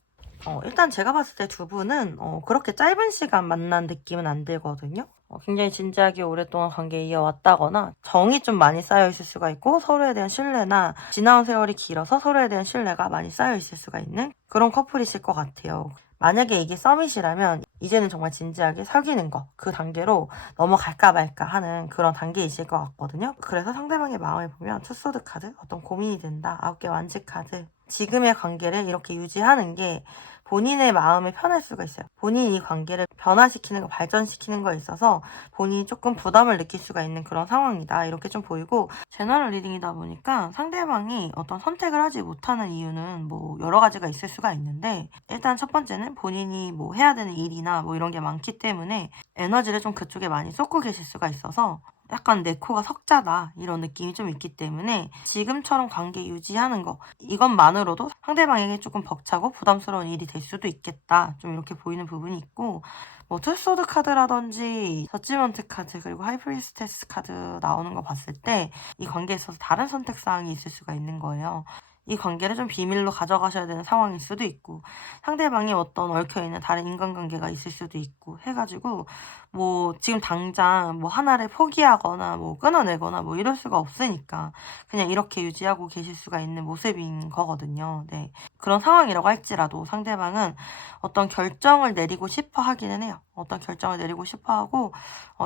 일단 제가 봤을 때 두 분은 그렇게 짧은 시간 만난 느낌은 안 들거든요. 굉장히 진지하게 오랫동안 관계 이어왔다거나 정이 좀 많이 쌓여 있을 수가 있고, 서로에 대한 신뢰나 지나온 세월이 길어서 서로에 대한 신뢰가 많이 쌓여 있을 수가 있는 그런 커플이실 것 같아요. 만약에 이게 썸밋이라면 이제는 정말 진지하게 사귀는 거, 그 단계로 넘어갈까 말까 하는 그런 단계이실 것 같거든요. 그래서 상대방의 마음을 보면 투소드 카드, 어떤 고민이 된다, 9개 완직 카드, 지금의 관계를 이렇게 유지하는 게 본인의 마음이 편할 수가 있어요. 본인이 이 관계를 변화시키는 거, 발전시키는 거에 있어서 본인이 조금 부담을 느낄 수가 있는 그런 상황이다. 이렇게 좀 보이고, 제너럴 리딩이다 보니까 상대방이 어떤 선택을 하지 못하는 이유는 뭐 여러 가지가 있을 수가 있는데, 일단 첫 번째는 본인이 뭐 해야 되는 일이나 뭐 이런 게 많기 때문에 에너지를 좀 그쪽에 많이 쏟고 계실 수가 있어서 약간 내 코가 석자다 이런 느낌이 좀 있기 때문에 지금처럼 관계 유지하는 거, 이것만으로도 상대방에게 조금 벅차고 부담스러운 일이 될 수도 있겠다, 좀 이렇게 보이는 부분이 있고, 뭐 투소드 카드라든지 저지먼트 카드, 그리고 하이프리스테스 카드 나오는 거 봤을 때 이 관계에 있어서 다른 선택사항이 있을 수가 있는 거예요. 이 관계를 좀 비밀로 가져가셔야 되는 상황일 수도 있고, 상대방이 어떤 얽혀있는 다른 인간관계가 있을 수도 있고 해가지고, 뭐 지금 당장 뭐 하나를 포기하거나 뭐 끊어내거나 뭐 이럴 수가 없으니까 그냥 이렇게 유지하고 계실 수가 있는 모습인 거거든요. 네. 그런 상황이라고 할지라도 상대방은 어떤 결정을 내리고 싶어 하기는 해요. 어떤 결정을 내리고 싶어 하고,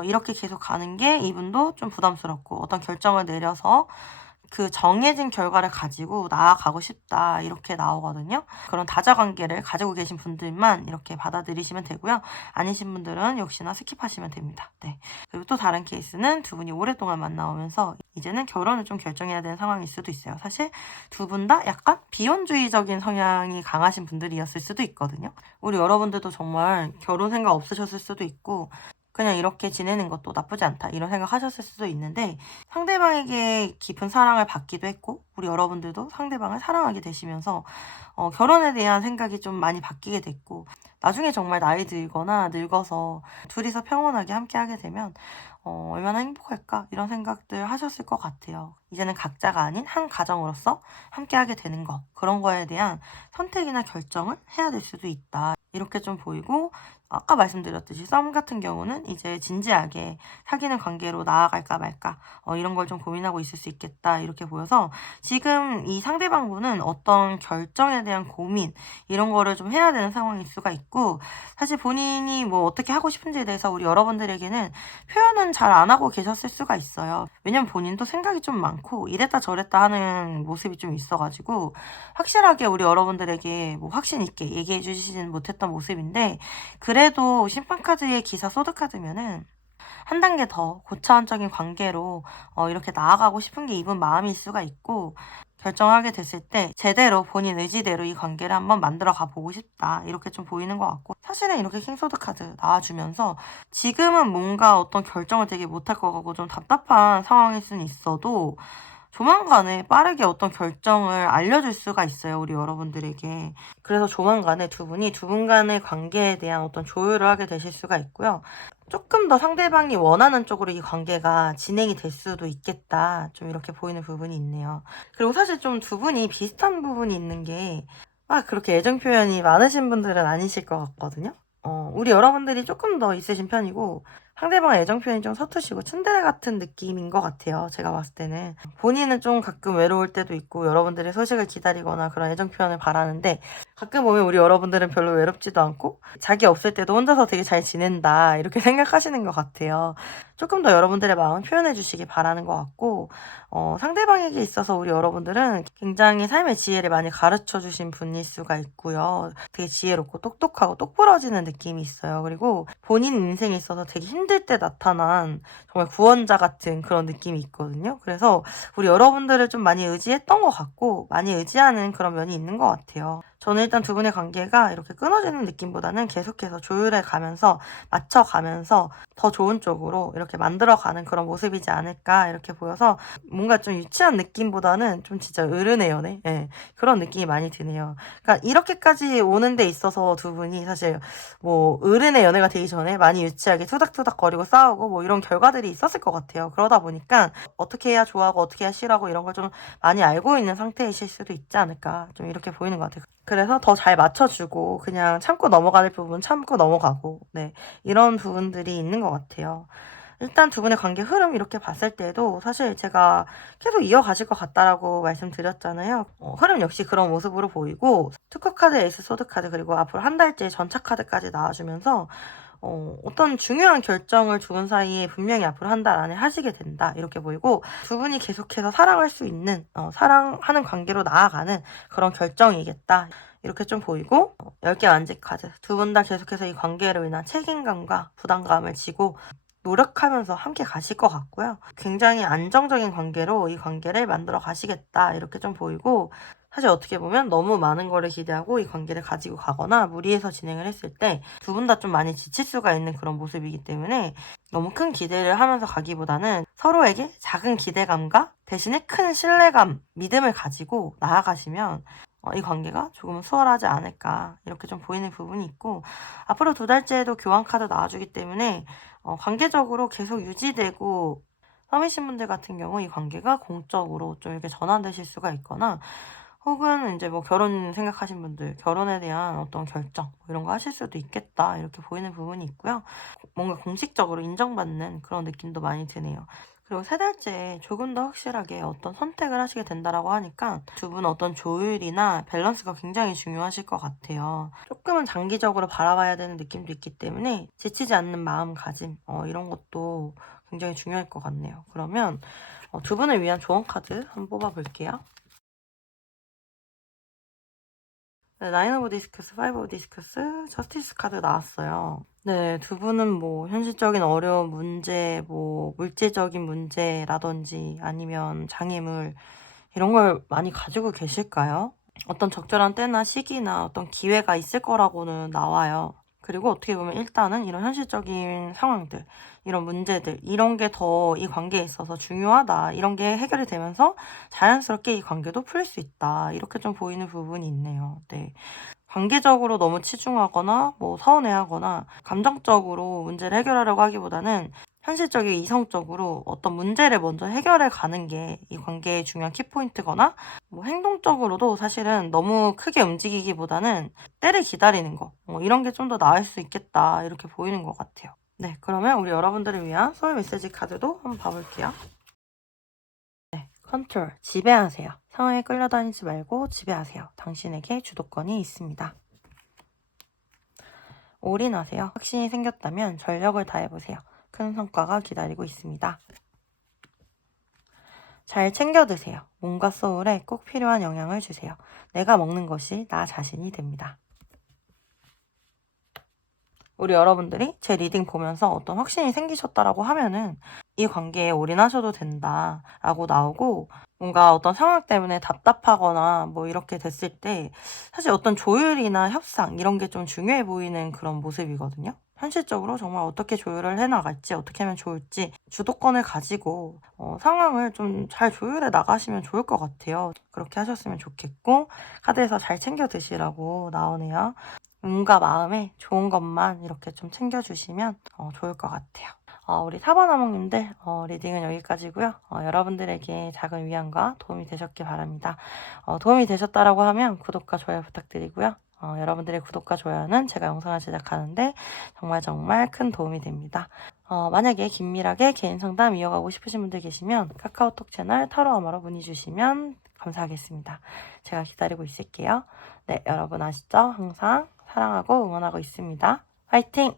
이렇게 계속 가는 게 이분도 좀 부담스럽고, 어떤 결정을 내려서 그 정해진 결과를 가지고 나아가고 싶다 이렇게 나오거든요. 그런 다자관계를 가지고 계신 분들만 이렇게 받아들이시면 되고요. 아니신 분들은 역시나 스킵하시면 됩니다. 네. 그리고 또 다른 케이스는 두 분이 오랫동안 만나오면서 이제는 결혼을 좀 결정해야 되는 상황일 수도 있어요. 사실 두 분 다 약간 비혼주의적인 성향이 강하신 분들이었을 수도 있거든요. 우리 여러분들도 정말 결혼 생각 없으셨을 수도 있고 그냥 이렇게 지내는 것도 나쁘지 않다 이런 생각 하셨을 수도 있는데 상대방에게 깊은 사랑을 받기도 했고 우리 여러분들도 상대방을 사랑하게 되시면서 결혼에 대한 생각이 좀 많이 바뀌게 됐고 나중에 정말 나이 들거나 늙어서 둘이서 평온하게 함께 하게 되면 얼마나 행복할까 이런 생각들 하셨을 것 같아요. 이제는 각자가 아닌 한 가정으로서 함께 하게 되는 거 그런 거에 대한 선택이나 결정을 해야 될 수도 있다. 이렇게 좀 보이고 아까 말씀드렸듯이 썸 같은 경우는 이제 진지하게 사귀는 관계로 나아갈까 말까 이런 걸 좀 고민하고 있을 수 있겠다 이렇게 보여서 지금 이 상대방분은 어떤 결정에 대한 고민 이런 거를 좀 해야 되는 상황일 수가 있고 사실 본인이 뭐 어떻게 하고 싶은지에 대해서 우리 여러분들에게는 표현은 잘 안 하고 계셨을 수가 있어요. 왜냐면 본인도 생각이 좀 많고 이랬다 저랬다 하는 모습이 좀 있어가지고 확실하게 우리 여러분들에게 뭐 확신 있게 얘기해 주시지는 못했던 모습인데 그래도 심판카드의 기사 소드카드면은 한 단계 더 고차원적인 관계로 이렇게 나아가고 싶은 게 이분 마음일 수가 있고 결정하게 됐을 때 제대로 본인 의지대로 이 관계를 한번 만들어 가보고 싶다 이렇게 좀 보이는 것 같고 사실은 이렇게 킹소드 카드 나와주면서 지금은 뭔가 어떤 결정을 되게 못할 것 같고 좀 답답한 상황일 수는 있어도 조만간에 빠르게 어떤 결정을 알려줄 수가 있어요. 우리 여러분들에게. 그래서 조만간에 두 분이 두 분 간의 관계에 대한 어떤 조율을 하게 되실 수가 있고요. 조금 더 상대방이 원하는 쪽으로 이 관계가 진행이 될 수도 있겠다. 좀 이렇게 보이는 부분이 있네요. 그리고 사실 좀 두 분이 비슷한 부분이 있는 게 막 그렇게 애정 표현이 많으신 분들은 아니실 것 같거든요. 우리 여러분들이 조금 더 있으신 편이고 상대방 애정 표현이 좀 서투시고 츤데레 같은 느낌인 것 같아요. 제가 봤을 때는. 본인은 좀 가끔 외로울 때도 있고 여러분들의 소식을 기다리거나 그런 애정 표현을 바라는데 가끔 보면 우리 여러분들은 별로 외롭지도 않고 자기 없을 때도 혼자서 되게 잘 지낸다 이렇게 생각하시는 것 같아요. 조금 더 여러분들의 마음을 표현해 주시기 바라는 것 같고 상대방에게 있어서 우리 여러분들은 굉장히 삶의 지혜를 많이 가르쳐 주신 분일 수가 있고요. 되게 지혜롭고 똑똑하고 똑부러지는 느낌이 있어요. 그리고 본인 인생에 있어서 되게 힘들 때 나타난 정말 구원자 같은 그런 느낌이 있거든요. 그래서 우리 여러분들을 좀 많이 의지했던 것 같고 많이 의지하는 그런 면이 있는 것 같아요. 저는 일단 두 분의 관계가 이렇게 끊어지는 느낌보다는 계속해서 조율해 가면서 맞춰가면서 더 좋은 쪽으로 이렇게 만들어가는 그런 모습이지 않을까 이렇게 보여서 뭔가 좀 유치한 느낌보다는 좀 진짜 어른의 연애 그런 느낌이 많이 드네요. 그러니까 이렇게까지 오는 데 있어서 두 분이 사실 뭐 어른의 연애가 되기 전에 많이 유치하게 투닥투닥거리고 싸우고 뭐 이런 결과들이 있었을 것 같아요. 그러다 보니까 어떻게 해야 좋아하고 어떻게 해야 싫어하고 이런 걸 좀 많이 알고 있는 상태이실 수도 있지 않을까 좀 이렇게 보이는 것 같아요. 그래서 더 잘 맞춰주고 그냥 참고 넘어갈 부분 참고 넘어가고 이런 부분들이 있는 것 같아요. 일단 두 분의 관계 흐름 이렇게 봤을 때도 사실 제가 계속 이어가실 것 같다라고 말씀드렸잖아요. 흐름 역시 그런 모습으로 보이고 투커 카드, 에이스 소드 카드 그리고 앞으로 한 달째 전차 카드까지 나와주면서 어떤 중요한 결정을 두 분 사이에 분명히 앞으로 한 달 안에 하시게 된다 이렇게 보이고 두 분이 계속해서 사랑할 수 있는 사랑하는 관계로 나아가는 그런 결정이겠다 이렇게 좀 보이고 10개 완직 카드 두 분 다 계속해서 이 관계로 인한 책임감과 부담감을 지고 노력하면서 함께 가실 것 같고요. 굉장히 안정적인 관계로 이 관계를 만들어 가시겠다 이렇게 좀 보이고 사실 어떻게 보면 너무 많은 거를 기대하고 이 관계를 가지고 가거나 무리해서 진행을 했을 때 두 분 다 좀 많이 지칠 수가 있는 그런 모습이기 때문에 너무 큰 기대를 하면서 가기보다는 서로에게 작은 기대감과 대신에 큰 신뢰감, 믿음을 가지고 나아가시면 이 관계가 조금 수월하지 않을까 이렇게 좀 보이는 부분이 있고 앞으로 두 달째에도 교환 카드 나와주기 때문에 관계적으로 계속 유지되고 썸이신 분들 같은 경우 이 관계가 공적으로 좀 이렇게 전환되실 수가 있거나 혹은 이제 뭐 결혼 생각하신 분들 결혼에 대한 어떤 결정 뭐 이런 거 하실 수도 있겠다 이렇게 보이는 부분이 있고요. 뭔가 공식적으로 인정받는 그런 느낌도 많이 드네요. 그리고 3달째 조금 더 확실하게 어떤 선택을 하시게 된다라고 하니까 두 분 어떤 조율이나 밸런스가 굉장히 중요하실 것 같아요. 조금은 장기적으로 바라봐야 되는 느낌도 있기 때문에 지치지 않는 마음가짐 이런 것도 굉장히 중요할 것 같네요. 그러면 두 분을 위한 조언 카드 한번 뽑아볼게요. 네, 나인 오브 디스커스, 파이브 오브 디스커스, 저스티스 카드 나왔어요. 네, 두 분은 뭐 현실적인 어려운 문제, 뭐 물질적인 문제라든지 아니면 장애물 이런 걸 많이 가지고 계실까요? 어떤 적절한 때나 시기나 어떤 기회가 있을 거라고는 나와요. 그리고 어떻게 보면 일단은 이런 현실적인 상황들, 이런 문제들, 이런 게 더 이 관계에 있어서 중요하다. 이런 게 해결이 되면서 자연스럽게 이 관계도 풀릴 수 있다. 이렇게 좀 보이는 부분이 있네요. 네. 관계적으로 너무 치중하거나 뭐 서운해하거나 감정적으로 문제를 해결하려고 하기보다는 현실적이고 이성적으로 어떤 문제를 먼저 해결해 가는 게 이 관계의 중요한 키포인트거나 뭐 행동적으로도 사실은 너무 크게 움직이기보다는 때를 기다리는 거 이런 게 좀 더 나을 수 있겠다 이렇게 보이는 것 같아요. 네, 그러면 우리 여러분들을 위한 소울 메시지 카드도 한번 봐볼게요. 네, 컨트롤, 지배하세요. 상황에 끌려다니지 말고 지배하세요. 당신에게 주도권이 있습니다. 올인하세요. 확신이 생겼다면 전력을 다해보세요. 큰 성과가 기다리고 있습니다. 잘 챙겨 드세요. 몸과 소울에 꼭 필요한 영양을 주세요. 내가 먹는 것이 나 자신이 됩니다. 우리 여러분들이 제 리딩 보면서 어떤 확신이 생기셨다라고 하면은 이 관계에 올인하셔도 된다라고 나오고, 뭔가 어떤 상황 때문에 답답하거나 뭐 이렇게 됐을 때 사실 어떤 조율이나 협상 이런 게 좀 중요해 보이는 그런 모습이거든요. 현실적으로 정말 어떻게 조율을 해나갈지, 어떻게 하면 좋을지 주도권을 가지고 상황을 좀 잘 조율해 나가시면 좋을 것 같아요. 그렇게 하셨으면 좋겠고, 카드에서 잘 챙겨 드시라고 나오네요. 몸과 마음에 좋은 것만 이렇게 좀 챙겨주시면 좋을 것 같아요. 우리 4번 어몽님들 리딩은 여기까지고요. 여러분들에게 작은 위안과 도움이 되셨길 바랍니다. 도움이 되셨다라고 하면 구독과 좋아요 부탁드리고요. 여러분들의 구독과 좋아요는 제가 영상을 제작하는데 정말 정말 큰 도움이 됩니다. 만약에 긴밀하게 개인 상담 이어가고 싶으신 분들 계시면 카카오톡 채널 타로아마로 문의 주시면 감사하겠습니다. 제가 기다리고 있을게요. 네, 여러분 아시죠? 항상 사랑하고 응원하고 있습니다. 화이팅!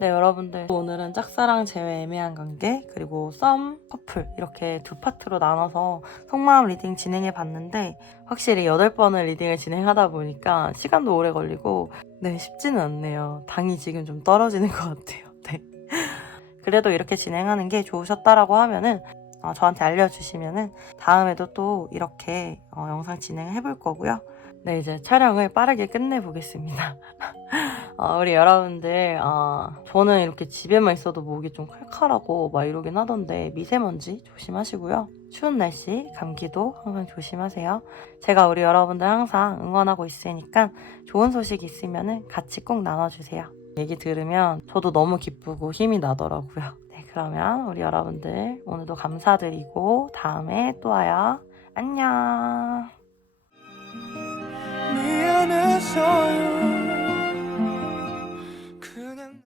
네, 여러분들 오늘은 짝사랑 제외 애매한 관계 그리고 썸, 커플 이렇게 두 파트로 나눠서 속마음 리딩 진행해 봤는데 확실히 8번을 리딩을 진행하다 보니까 시간도 오래 걸리고 네, 쉽지는 않네요. 당이 지금 좀 떨어지는 것 같아요. 네. 그래도 이렇게 진행하는 게 좋으셨다라고 하면은 저한테 알려주시면은 다음에도 또 이렇게 영상 진행을 해볼 거고요. 네, 이제 촬영을 빠르게 끝내보겠습니다. 우리 여러분들, 저는 이렇게 집에만 있어도 목이 좀 칼칼하고 막 이러긴 하던데 미세먼지 조심하시고요. 추운 날씨, 감기도 항상 조심하세요. 제가 우리 여러분들 항상 응원하고 있으니까 좋은 소식 있으면 같이 꼭 나눠주세요. 얘기 들으면 저도 너무 기쁘고 힘이 나더라고요. 네, 그러면 우리 여러분들 오늘도 감사드리고 다음에 또 와요. 안녕. 미안해서요